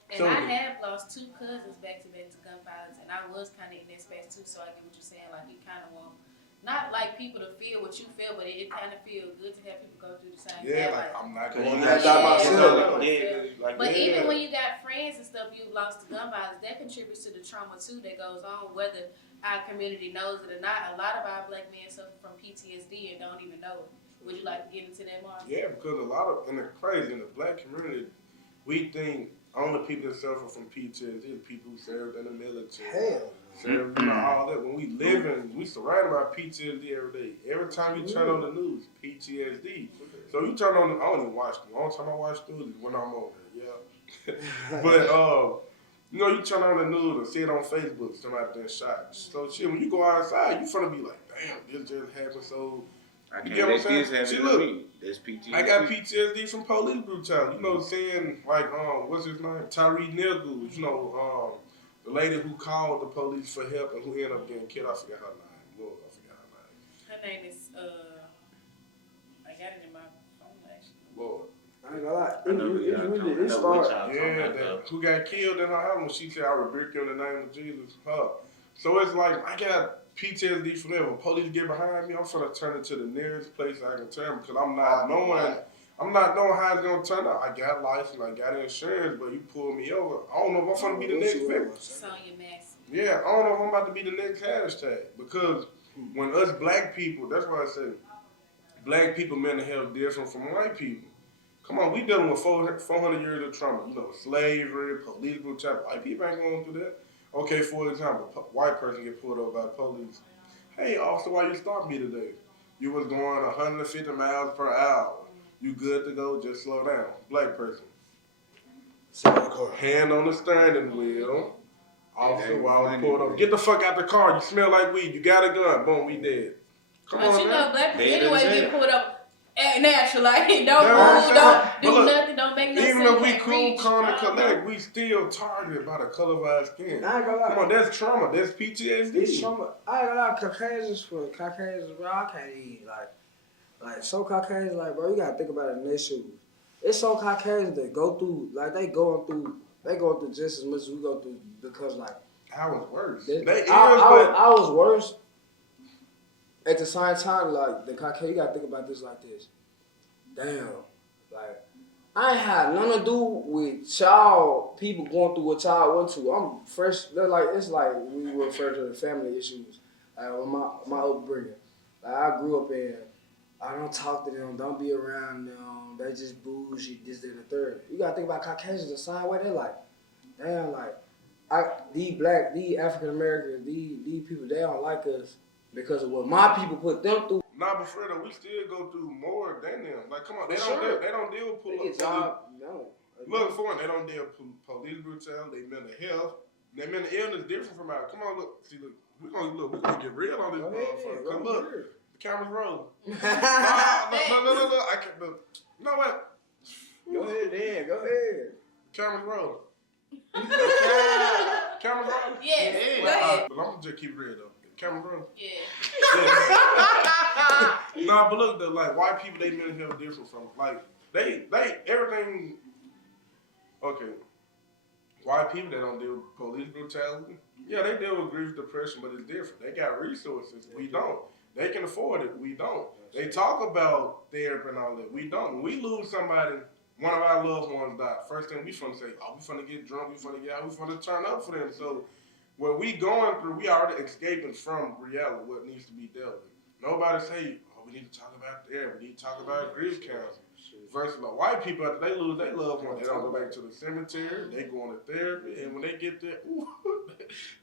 And so, I have lost 2 cousins back to gun violence, and I was kind of in that space too. So I get what you're saying. Like you kind of want, not like people to feel what you feel, but it kind of feels good to have people go through the same thing. Yeah, like I'm not going by myself. But even when you got friends and stuff, you've lost to gun violence. That contributes to the trauma too that goes on, whether our community knows it or not. A lot of our black men suffer from PTSD and don't even know it. Would you like to get into that, Marlon? Yeah, because in the black community, we think only people that suffer from PTSD are people who served in the military. Hell. Served, all that. When we surrounded by PTSD every day. Every time you turn on the news, PTSD. So you turn on I don't even watch the only time I watch news is when I'm on there, yeah. But you turn on the news or see it on Facebook, somebody been shot. So shit, when you go outside, you finna be like, damn, this just happened. So you get what I'm saying? See, look, that's PTSD. I got PTSD from police brutality. Saying like, what's his name? Tyree Nichols. The lady who called the police for help and who ended up getting killed. I forgot her name. Lord, I forgot her name. Her name is I got it in my phone actually. Lord. I ain't gonna lie. It started. Who got killed in her house when she said, I rebuke you in the name of Jesus. Her. So it's like, I got PTSD from them. When police get behind me, I'm finna turn it to the nearest place I can turn because I'm not knowing how it's gonna turn out. I got license, I got insurance, but you pull me over. I don't know if I'm gonna be the next victim. It's on your mask. Yeah, I don't know if I'm about to be the next hashtag because when us black people, that's why I say black people mental health different from white people. Come on, we dealing with 400 years of trauma. Slavery, police brutality. White people ain't going through that. Okay, for example, white person get pulled over by the police. Hey, officer, why you stopped me today? You was going 150 miles per hour. You good to go, just slow down. Black person. Hand on the steering wheel. Officer, while we pulled up, man. get the fuck out the car. You smell like weed. You got a gun. Boom, we dead. Come But on, you know, man. black people Dead anyway as get hell. pulled up natural. Like, don't Yeah, move, don't but do look, nothing, don't make no sense. Even if we can't cool, reach. calm, and collect, we still targeted by the color of our skin. I ain't gonna lie. Come on, that's trauma. That's PTSD. It's trauma. I ain't gonna lie, Caucasians, bro, I can't eat. Like, so Caucasians, like, bro, you gotta think about it in their shoes. It's so Caucasians that go through, like, they going through just as much as we go through because, like, I was worse. I was worse. At the same time, like, the Caucasian, you gotta think about this like this. Damn. Like, I ain't had nothing to do with y'all people going through what y'all went to. I'm fresh. It's like we refer to the family issues. Like, with my upbringing. Like, I grew up in, I don't talk to them, don't be around them, they just bullshit, this, that, and the third. You gotta think about Caucasians the same way. They're like, damn, like, these African Americans, these people, they don't like us because of what my people put them through. Nah, but Fredo, we still go through more than them. Like, come on, they don't deal with police. No. Look, for them, they don't deal with police brutality, mental health. Their mental illness different from ours. Come on, look, we're gonna get real on this motherfucker. Come look, the camera's rolling. Look, I can't look. You know what? Go ahead. Camera's rolling. Camera's rolling? Yes, go ahead. But I'm gonna just keep it real though. Camera's rolling? Yeah. Nah, but look, like, white people, they mental health different from, like, they everything, okay. White people, they don't deal with police brutality. Yeah, they deal with grief, depression, but it's different. They got resources. We don't. They can afford it. We don't. They talk about therapy and all that. We don't. When we lose somebody, one of our loved ones died, first thing we finna say, oh, we finna get drunk, we finna get out, we finna turn up for them. So what we going through, we already escaping from reality, what needs to be dealt with. Nobody say, oh, we need to talk about therapy, we need to talk about grief counseling. Versus like white people, after they lose their loved one, they don't go back to the cemetery, they go into therapy, and when they get there, ooh,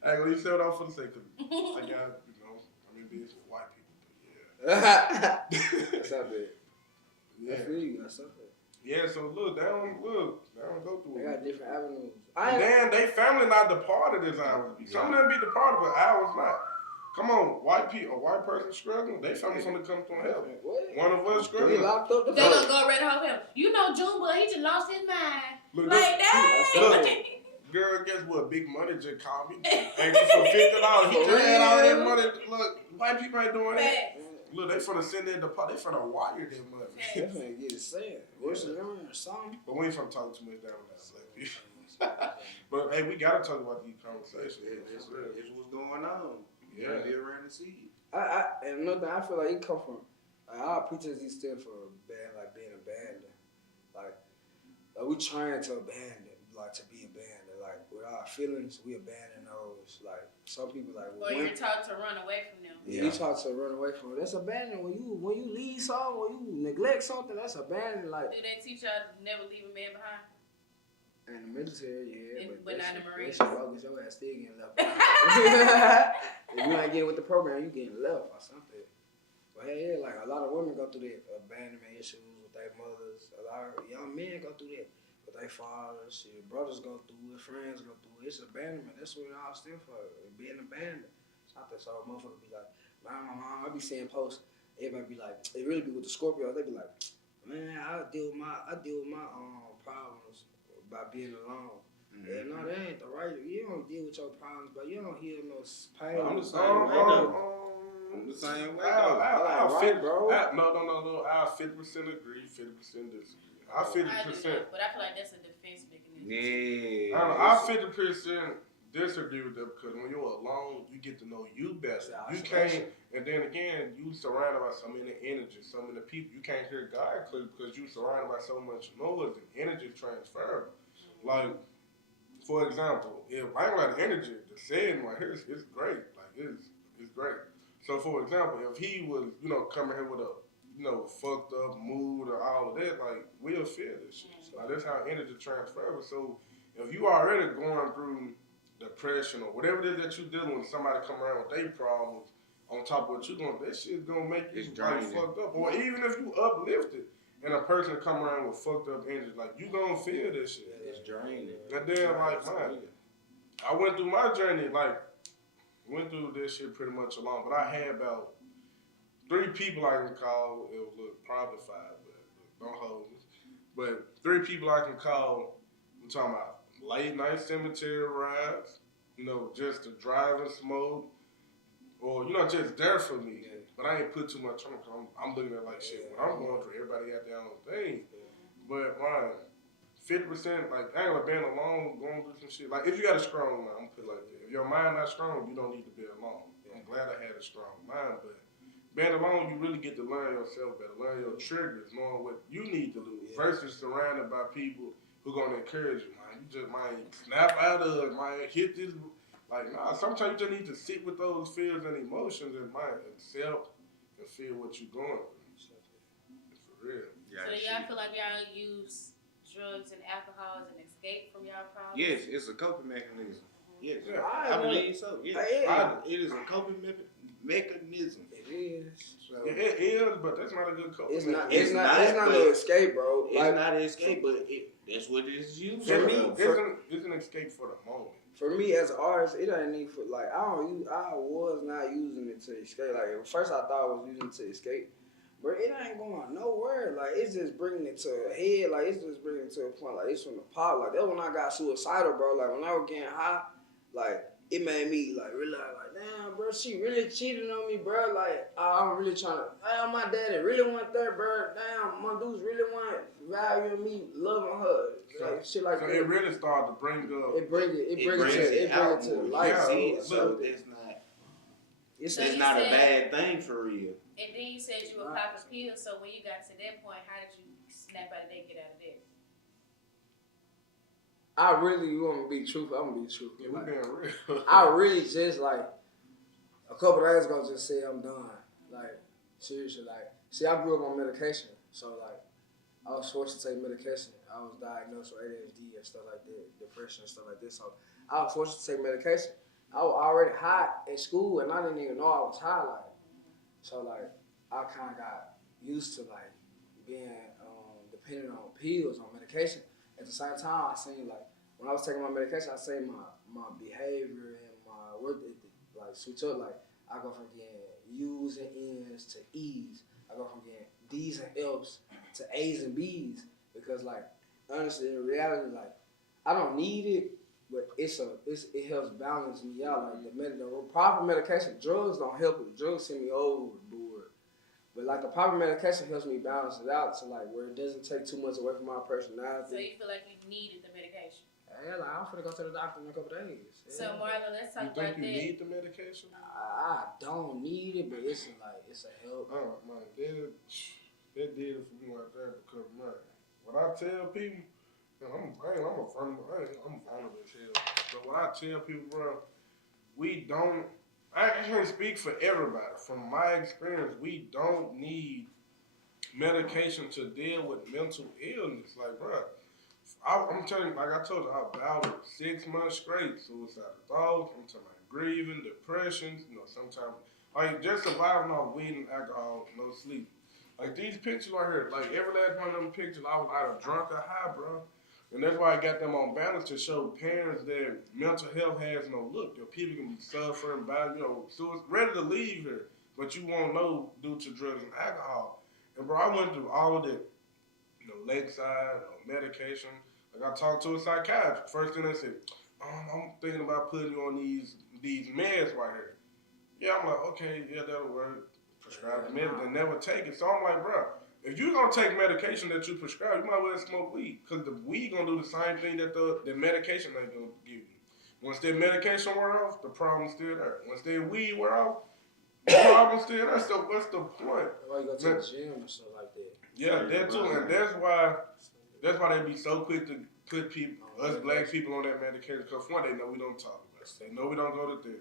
I ain't gonna even say what I was finna say, because I got, I'm in business with white people, but yeah. That's not bad. Yeah. I feel you, that's something. Yeah, so look, they don't go through They it. got different avenues. Damn, they family not departed as ours. Some of them be departed, but ours not. Come on, white people, a white person struggling, they family's gonna come to help. What? One of us They struggling. locked up. They gonna go right home him. You know, Junebug, he just lost his mind. Look, Like that. girl, guess what? Big Money just called me. Asking for $50. He just had all that money. Look, white people ain't doing that. Look, they finna send their deposit. They finna wire their money. They finna get it said. What's the number or something? But we ain't finna talk too much down on that black people. But hey, we gotta talk about these conversations. It's what's going on. Yeah. Be around to see. And another thing, I feel like it come from our PTSD still for being abandoned. Like we trying to abandon, like to be abandoned. Like with our feelings, we abandon those. Like some people like. Or you're taught to run away from them. Yeah, you taught to run away from it. That's abandoned. When you leave something, when you neglect something, that's abandoned. Like. Do they teach y'all to never leave a man behind? In the military, yeah, but not in the Marines. That's bogus. Your ass still getting left behind. If you ain't getting with the program, you getting left or something. But hey, yeah, like a lot of women go through that abandonment issues with their mothers. A lot of young men go through that with their fathers. Your brothers go through it. Friends go through it. It's abandonment. That's what it all still for. Being abandoned. It's not that so a motherfucker be like, my mom. I be seeing posts. Everybody be like, it really be with the Scorpio. They be like, man, I deal with my problems by being alone. Mm-hmm. Yeah, no, that ain't the right. You don't deal with your problems, but you don't heal no pain. I'm the same way, though. I'm the same way, though. I'll fit, bro. No. I'll 50% agree, 50% disagree. I'll 50%. But I feel like that's a defense mechanism. Yeah. I'll 50% disagree with that because when you're alone, you get to know you better. You can't, and then again, you surrounded by so many energy, so many people. You can't hear God clearly because you surrounded by so much noise and energy transfer. Like, for example, if I ain't got energy, the saying right here is great. Like, it's great. So, for example, if he was, coming here with a, fucked up mood or all of that, like, we'll feel this shit. So, that's how energy transfers. So, if you already going through depression or whatever it is that you're dealing with, somebody come around with their problems on top of what you're doing, that shit's gonna make you like fucked up. Or even if you uplifted, and a person come around with fucked up energy, like you gonna feel this shit. It's draining. And then like man, I went through my journey, like went through this shit pretty much alone, but I had about 3 people I can call. It was probably 5, but don't hold me. But 3 people I can call. I'm talking about late night cemetery rides, you know, just to drive and smoke, or you know, just there for me. Yeah. But I ain't put too much on because I'm looking at like shit. What I'm going through, everybody got their own thing. But mine, 50%, like I ain't like being alone, going through some shit. Like if you got a strong mind, I'm gonna put it like that. If your mind not strong, you don't need to be alone. I'm glad I had a strong mind, but being alone, you really get to learn yourself better, learn your triggers, knowing what you need to do, versus surrounded by people who gonna encourage you, man. You just might snap out of it, might hit this. Like, nah, sometimes you just need to sit with those fears and emotions and might accept and feel what you're going through. It's for real. Yeah, So y'all feel like y'all use drugs and alcohol as an escape from y'all problems? Yes, it's a coping mechanism. Yes, Yeah, I believe so. Yes, it is a coping mechanism. It is. So. It is, but that's not a good coping It's not. mechanism. It's not an escape, bro. It's not an escape, but that's what it is used For for. me, It's an escape for the moment. For me as an artist, it ain't need for like I was not using it to escape. Like at first I thought I was using it to escape, but it ain't going nowhere. Like it's just bringing it to a head. Like it's just bringing it to a point. Like it's from the pop. Like that when I got suicidal, bro. Like when I was getting high, like it made me like realize like damn, bro, she really cheated on me, bro. Like I'm really trying to. Damn, my daddy really went there, bro. Damn, my dudes really want valuing me, loving her, like shit like So that. it really started to bring up. It bring it to the light. Yeah, Look, that's not. It's So It's you not a said- bad thing for real. And then you said you were popping pills, so when you got to that point, how did you snap out of that, get out of there? I really, you want me to be truthful? I'm gonna be truthful. Yeah, we being real. I really just like a couple days ago just said I'm done. Like seriously, like see, I grew up on medication, so like I was forced to take medication. I was diagnosed with ADHD and stuff like that, depression and stuff like this. So I was forced to take medication. I was already high at school, and I didn't even know I was high. Like so, like I kind of got used to like being dependent on pills, on medication. At the same time, I seen like when I was taking my medication, I seen my behavior and my work ethic like switch up. Like I go from getting U's and N's to E's. I go from getting D's and F's to A's and B's because like honestly, in reality, like I don't need it, but it helps balance me out. Like the proper medication, drugs don't help it. Drugs send me overboard. But like the proper medication helps me balance it out to like where it doesn't take too much away from my personality. So you feel like you needed the medication? Yeah, like I'm finna go to the doctor in a couple days. Yeah. So Marlon, let's talk You about think you that. need the medication? I don't need it, but it's a help. Oh man, that did it for me right there because man, when I tell people, I'm vulnerable as hell. But when I tell people, bro, I can't speak for everybody. From my experience, we don't need medication to deal with mental illness. Like, bro, I'm telling you, like I told you, I battled 6 months straight, suicidal thoughts, I'm talking about grieving, depressions, sometimes, like, just surviving off weed and alcohol, no sleep. Like, these pictures right here, like, every last one of them pictures, I was either drunk or high, bro. And that's why I got them on balance to show parents that mental health has no look. Your people can be suffering, ready to leave here, but you won't know due to drugs and alcohol. And, bro, I went through all of that. Lakeside, medication. Like I talked to a psychiatrist. First thing they said, I'm thinking about putting you on these meds right here. Yeah, I'm like, okay, yeah, that'll work. Prescribe the meds, they never take it. So I'm like, bro, if you're gonna take medication that you prescribe, you might well smoke weed. Cause the weed gonna do the same thing that the medication ain't gonna give you. Once that medication wear off, the problem's still there. Once that weed wear off, the problem's still there. So what's the point? Why you go to the gym or something like that? Yeah, that too, and that's why they be so quick to put us black people on that medication. Because one, they know we don't talk about it. They know we don't go to therapy.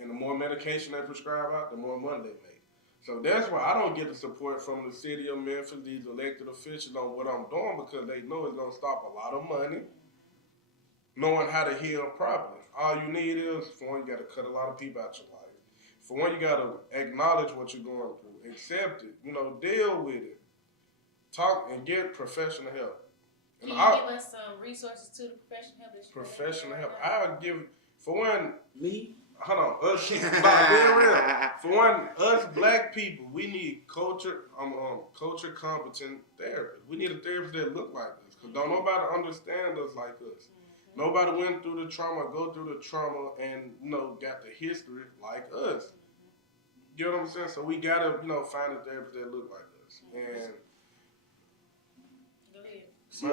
And the more medication they prescribe out, the more money they make. So that's why I don't get the support from the city of Memphis, these elected officials on what I'm doing, because they know it's going to stop a lot of money, knowing how to heal properly. All you need is, for one, you got to cut a lot of people out your life. For one, you got to acknowledge what you're going through, accept it, deal with it. talk and get professional help. Can And you give us some resources to the professional help? professional help. I'll give, for one, Me? hold on, us, nah, being real. For one, us black people, we need culture competent therapists. We need a therapist that look like us, cause don't nobody understand us like us. Nobody went through the trauma, go through the trauma, and got the history like us. You know what I'm saying? So we gotta, find a therapist that look like us. And Go ahead. See,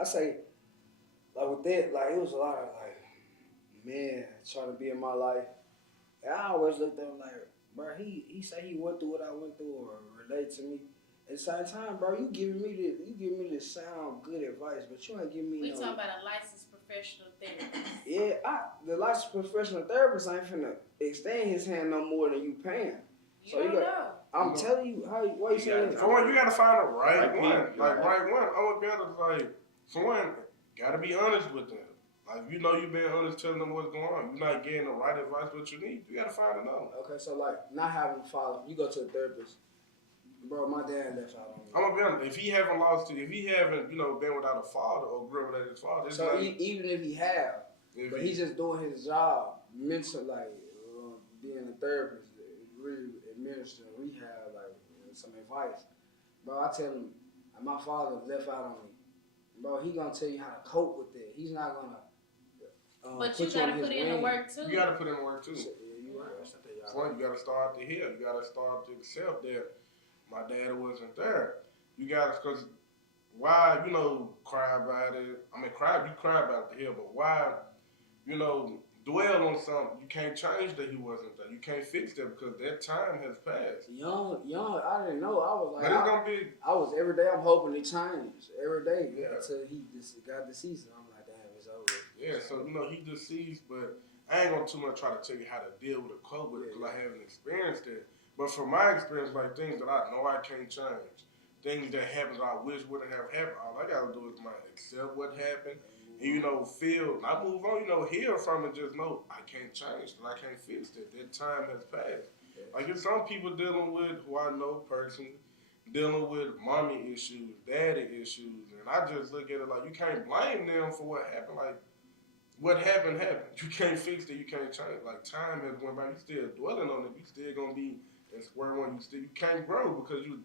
I say, like with that, like it was a lot of like, man, trying to be in my life. And I always looked at him like, bro, he say he went through what I went through or relate to me. At the same time, bro, you giving me this sound good advice, but you ain't giving me We no. talking about a licensed professional therapist. Yeah, the licensed professional therapist ain't finna extend his hand no more than you paying. You don't know. I'm telling you, why you saying that? for one, you gotta find the right Right one. people. Like, right one. I'm gonna be honest, like, for one, gotta be honest with them. Like, you being honest, telling them what's going on. You're not getting the right advice, what you need. You gotta find another one. Okay, so like, not having a father, you go to a therapist. Bro, my dad left out on me. I'm gonna be honest, if he haven't, been without a father or grew up without his father, it's So like, even if he have, but he's just doing his job, mental, like being a therapist, really administering rehab, like some advice. Bro, I tell him, my father left out on me. Bro, he gonna tell you how to cope with it. He's not gonna. But you gotta put in the work too. you gotta put in the work too. Yeah, you right. One, you gotta start to heal. You gotta start to accept that my dad wasn't there. You gotta, cause why, cry about it. I mean, you cry about the hill, but why, dwell on something. You can't change that he wasn't there. You can't fix that because that time has passed. Young, I didn't know. I was like, But it's gonna be. I was every day. I'm hoping to change every day Yeah. until he just got deceased. And I'm like, damn, it's over. Yeah, so he deceased, but I ain't gonna too much try to tell you how to deal with a cope with it because I haven't experienced it. But from my experience, like things that I know I can't change, things that happened that I wish wouldn't have happened, all I gotta do is accept what happened and feel, not move on, heal from it, just know I can't change it, I can't fix it. That time has passed. Like it's some people dealing with who I know personally, dealing with mommy issues, daddy issues, and I just look at it like you can't blame them for what happened. Like what happened happened. You can't fix it. You can't change. Like time has went by. You still dwelling on it. You still gonna be in square one. You can't grow because you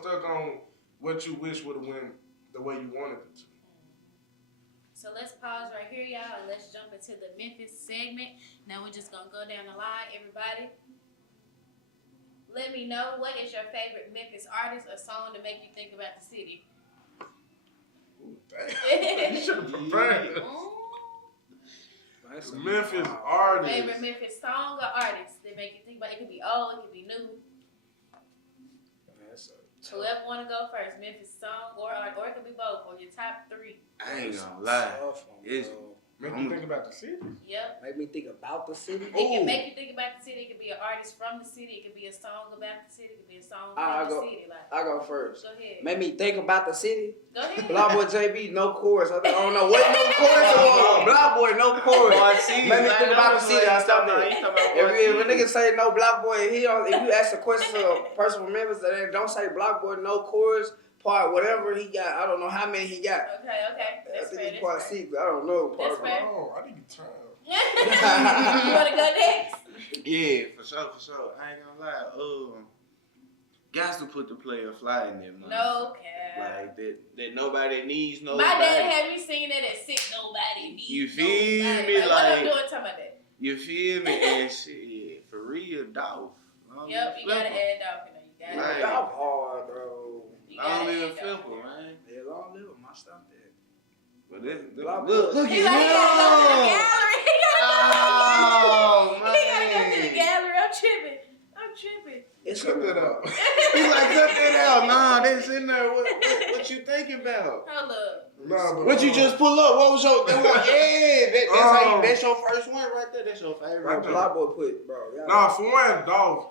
stuck on what you wish would have went the way you wanted it to. So let's pause right here, y'all, and let's jump into the Memphis segment. Now we're just gonna go down the line, everybody. Let me know, what is your favorite Memphis artist or song to make you think about the city? Ooh, damn. You should have prepared this. Memphis artist. Favorite Memphis song or artist that make you think about it? It could be old, it could be new. Whoever want to go first, Memphis song or art, or it could be both, or your top three. I ain't gonna lie. It's Make you think about the city? Yep. Make me think about the city. It can make you think about the city. It could be an artist from the city. It could be a song about the city. It could be a song from the city. Like, I go first. go ahead. Make me think about the city. Go ahead. Block Boy JB, no chorus. I don't know what no chorus was. Block Boy, no chorus. Make me think about the city. I stop there. If a nigga say no Block Boy, if you ask a question to a person from Memphis that they don't say Block Boy, no chorus, part whatever he got. I don't know how many he got. Okay. I That's think fair. it's part C. I don't know. That's fair. Oh, I need time. You want to go next? Yeah, for sure. I ain't gonna lie. Guys to put the player fly in there, man. No cap. Like that nobody needs nobody. My dad had me singing that at 6. Nobody needs. You feel nobody. me? Like, what I'm Like- doing talking about that? You feel me? And shit, for real, Dolph. Yep, you gotta add dog in there. You gotta. Right. Y'all hard, bro. You I gotta don't even add dog flip in there. man. Yeah, long live my stuff there. But look He like, he gotta go to the gallery. Oh, He gotta go to the man. gallery. I'm tripping. It's Cut that out. He's like, cut that out. Nah, that's in there. What you thinking about? Hold up. Nah, but, What you just pull up? What was your? That's your first one right there. That's your favorite. Right there. Block Boy put, bro. Nah, for one, Dolph,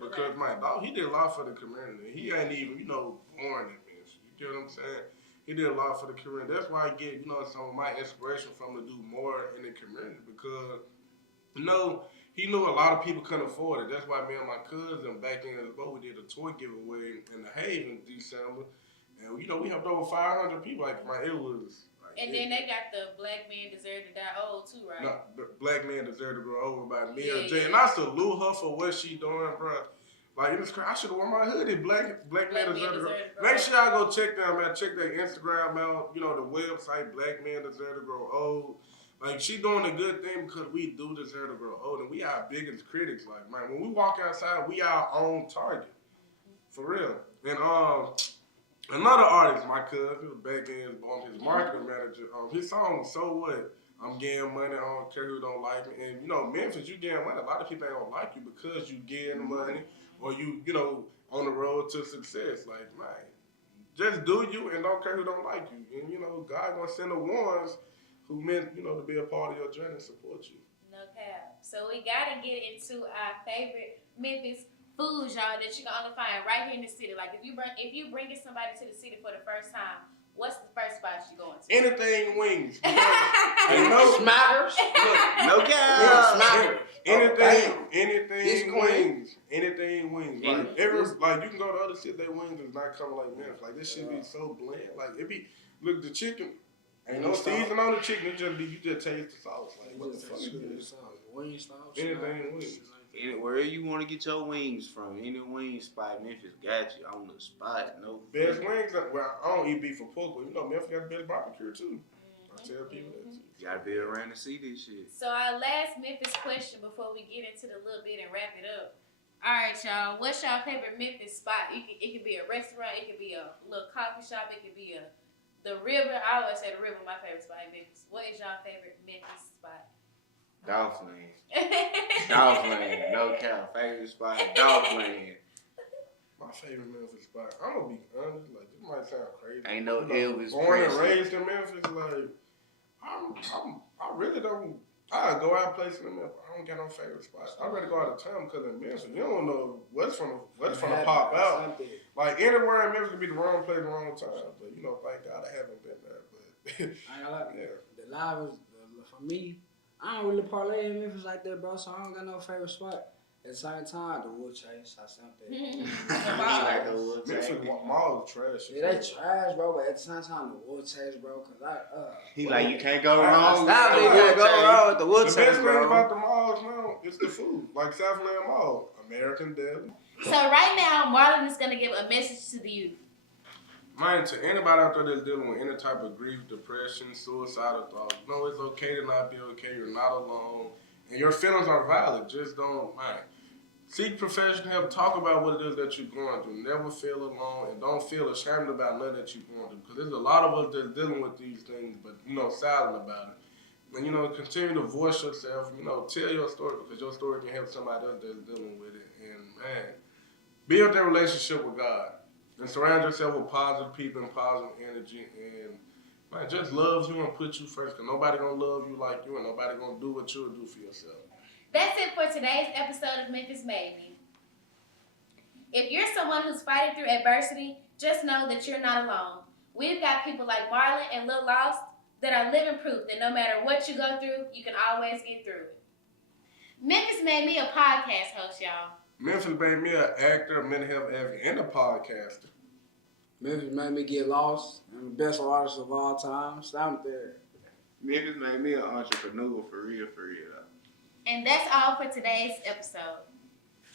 because my Dolph, he did a lot for the community. He ain't even, born in this. You get what I'm saying? He did a lot for the community. That's why I get, some of my inspiration from him to do more in the community because, he knew a lot of people couldn't afford it. That's why me and my cousin back in the boat, we did a toy giveaway in the Haven in December. And, you know, we helped over 500 people. Like, man, it was... Like, and then they got the Black Men Deserve to Die old, too, right? No, Black Men Deserve to Grow Old by Mia J. Yeah. And I salute her for what she doing, bro. Like, it was crazy. I should have worn my hoodie. Black Men Deserve to Grow Old. Make sure y'all go check them out. Check their Instagram out. You know, the website, Black Men Deserve to Grow Old. Like, she doing a good thing because we do deserve to grow old. And we our biggest critics. Like, man, when we walk outside, we our own target. For real. And another artist, my cousin, back in his marketing manager, his song, So What? I'm getting money, I don't care who don't like me. And, you know, Memphis, you getting money. A lot of people ain't gonna like you because you getting money or you know, on the road to success. Like, man, just do you and don't care who don't like you. And, you know, God gonna send the ones who meant, you know, to be a part of your journey and support you. No cap. So we gotta get into our favorite Memphis foods, y'all, that you can only find right here in the city. Like if you bringing somebody to the city for the first time, what's the first spot you going to? Anything wings. And no Smackers. No cap. Smackers. Anything wings. Anything wings. Like you can go to other shit, they wings is not coming like Memphis. Like this shit be so bland. Like it be look the chicken. Ain't no season on the chicken. It just be you just taste the sauce. Like what the fuck is this? Wing sauce. Anything wings. Wherever you want to get your wings from, any wing spot, Memphis got you on the spot. No best wings. Well, I don't eat beef or pork, but you know Memphis got the best barbecue too. I tell people that too. You gotta be around to see this shit. So our last Memphis question before we get into the little bit and wrap it up. All right, y'all. What's y'all favorite Memphis spot? It could be a restaurant. It could be a little coffee shop. It could be the river. I always say the river my favorite spot in Memphis. What is y'all favorite Memphis spot? Dolphin. Dolphin. No cap. Favorite spot, Dolphin. My favorite Memphis spot. I'm gonna be honest. Like this might sound crazy. Ain't no Elvis Born and Presley. raised in Memphis. Like I really don't. I go out places in Memphis. I don't got no favorite spot. I'd rather go out of town because in Memphis, you don't know what's from pop out. Like anywhere in Memphis could be the wrong place, the wrong time. But you know, thank God I haven't been there. But I like the live is for me. I don't really parlay in Memphis like that, bro. So I don't got no favorite spot. At the same time, the wood chase, I something. Like the wood Memphis mall is trash. Yeah, they trash, bro. But at the same time, the wood chase, bro. Cause He like you can't go wrong. Stop it, you can't go wrong with the wood The chase, best thing bro. about the malls now is the food. Like Southland Mall, American Deli. So right now, Marlon is gonna give a message to the youth. Man, to anybody out there that's dealing with any type of grief, depression, suicidal thoughts, no, it's okay to not be okay. You're not alone. And your feelings are valid. Just don't, man. Seek professional help. Talk about what it is that you're going through. Never feel alone. And don't feel ashamed about nothing that you're going through. Because there's a lot of us that's dealing with these things, but, you know, silent about it. And, you know, continue to voice yourself. You know, tell your story because your story can help somebody else that's dealing with it. And, man, build that relationship with God. And surround yourself with positive people and positive energy. And, man, just love you and put you first. Because nobody going to love you like you and nobody going to do what you'll do for yourself. That's it for today's episode of Memphis Made Me. If you're someone who's fighting through adversity, just know that you're not alone. We've got people like Marlon and Lil0st that are living proof that no matter what you go through, you can always get through it. Memphis Made Me a podcast host, y'all. Memphis made me an actor, mental health advocate, and a podcaster. Memphis made me get lost. I'm the best artist of all time. Stop there. Memphis made me an entrepreneur for real. And that's all for today's episode.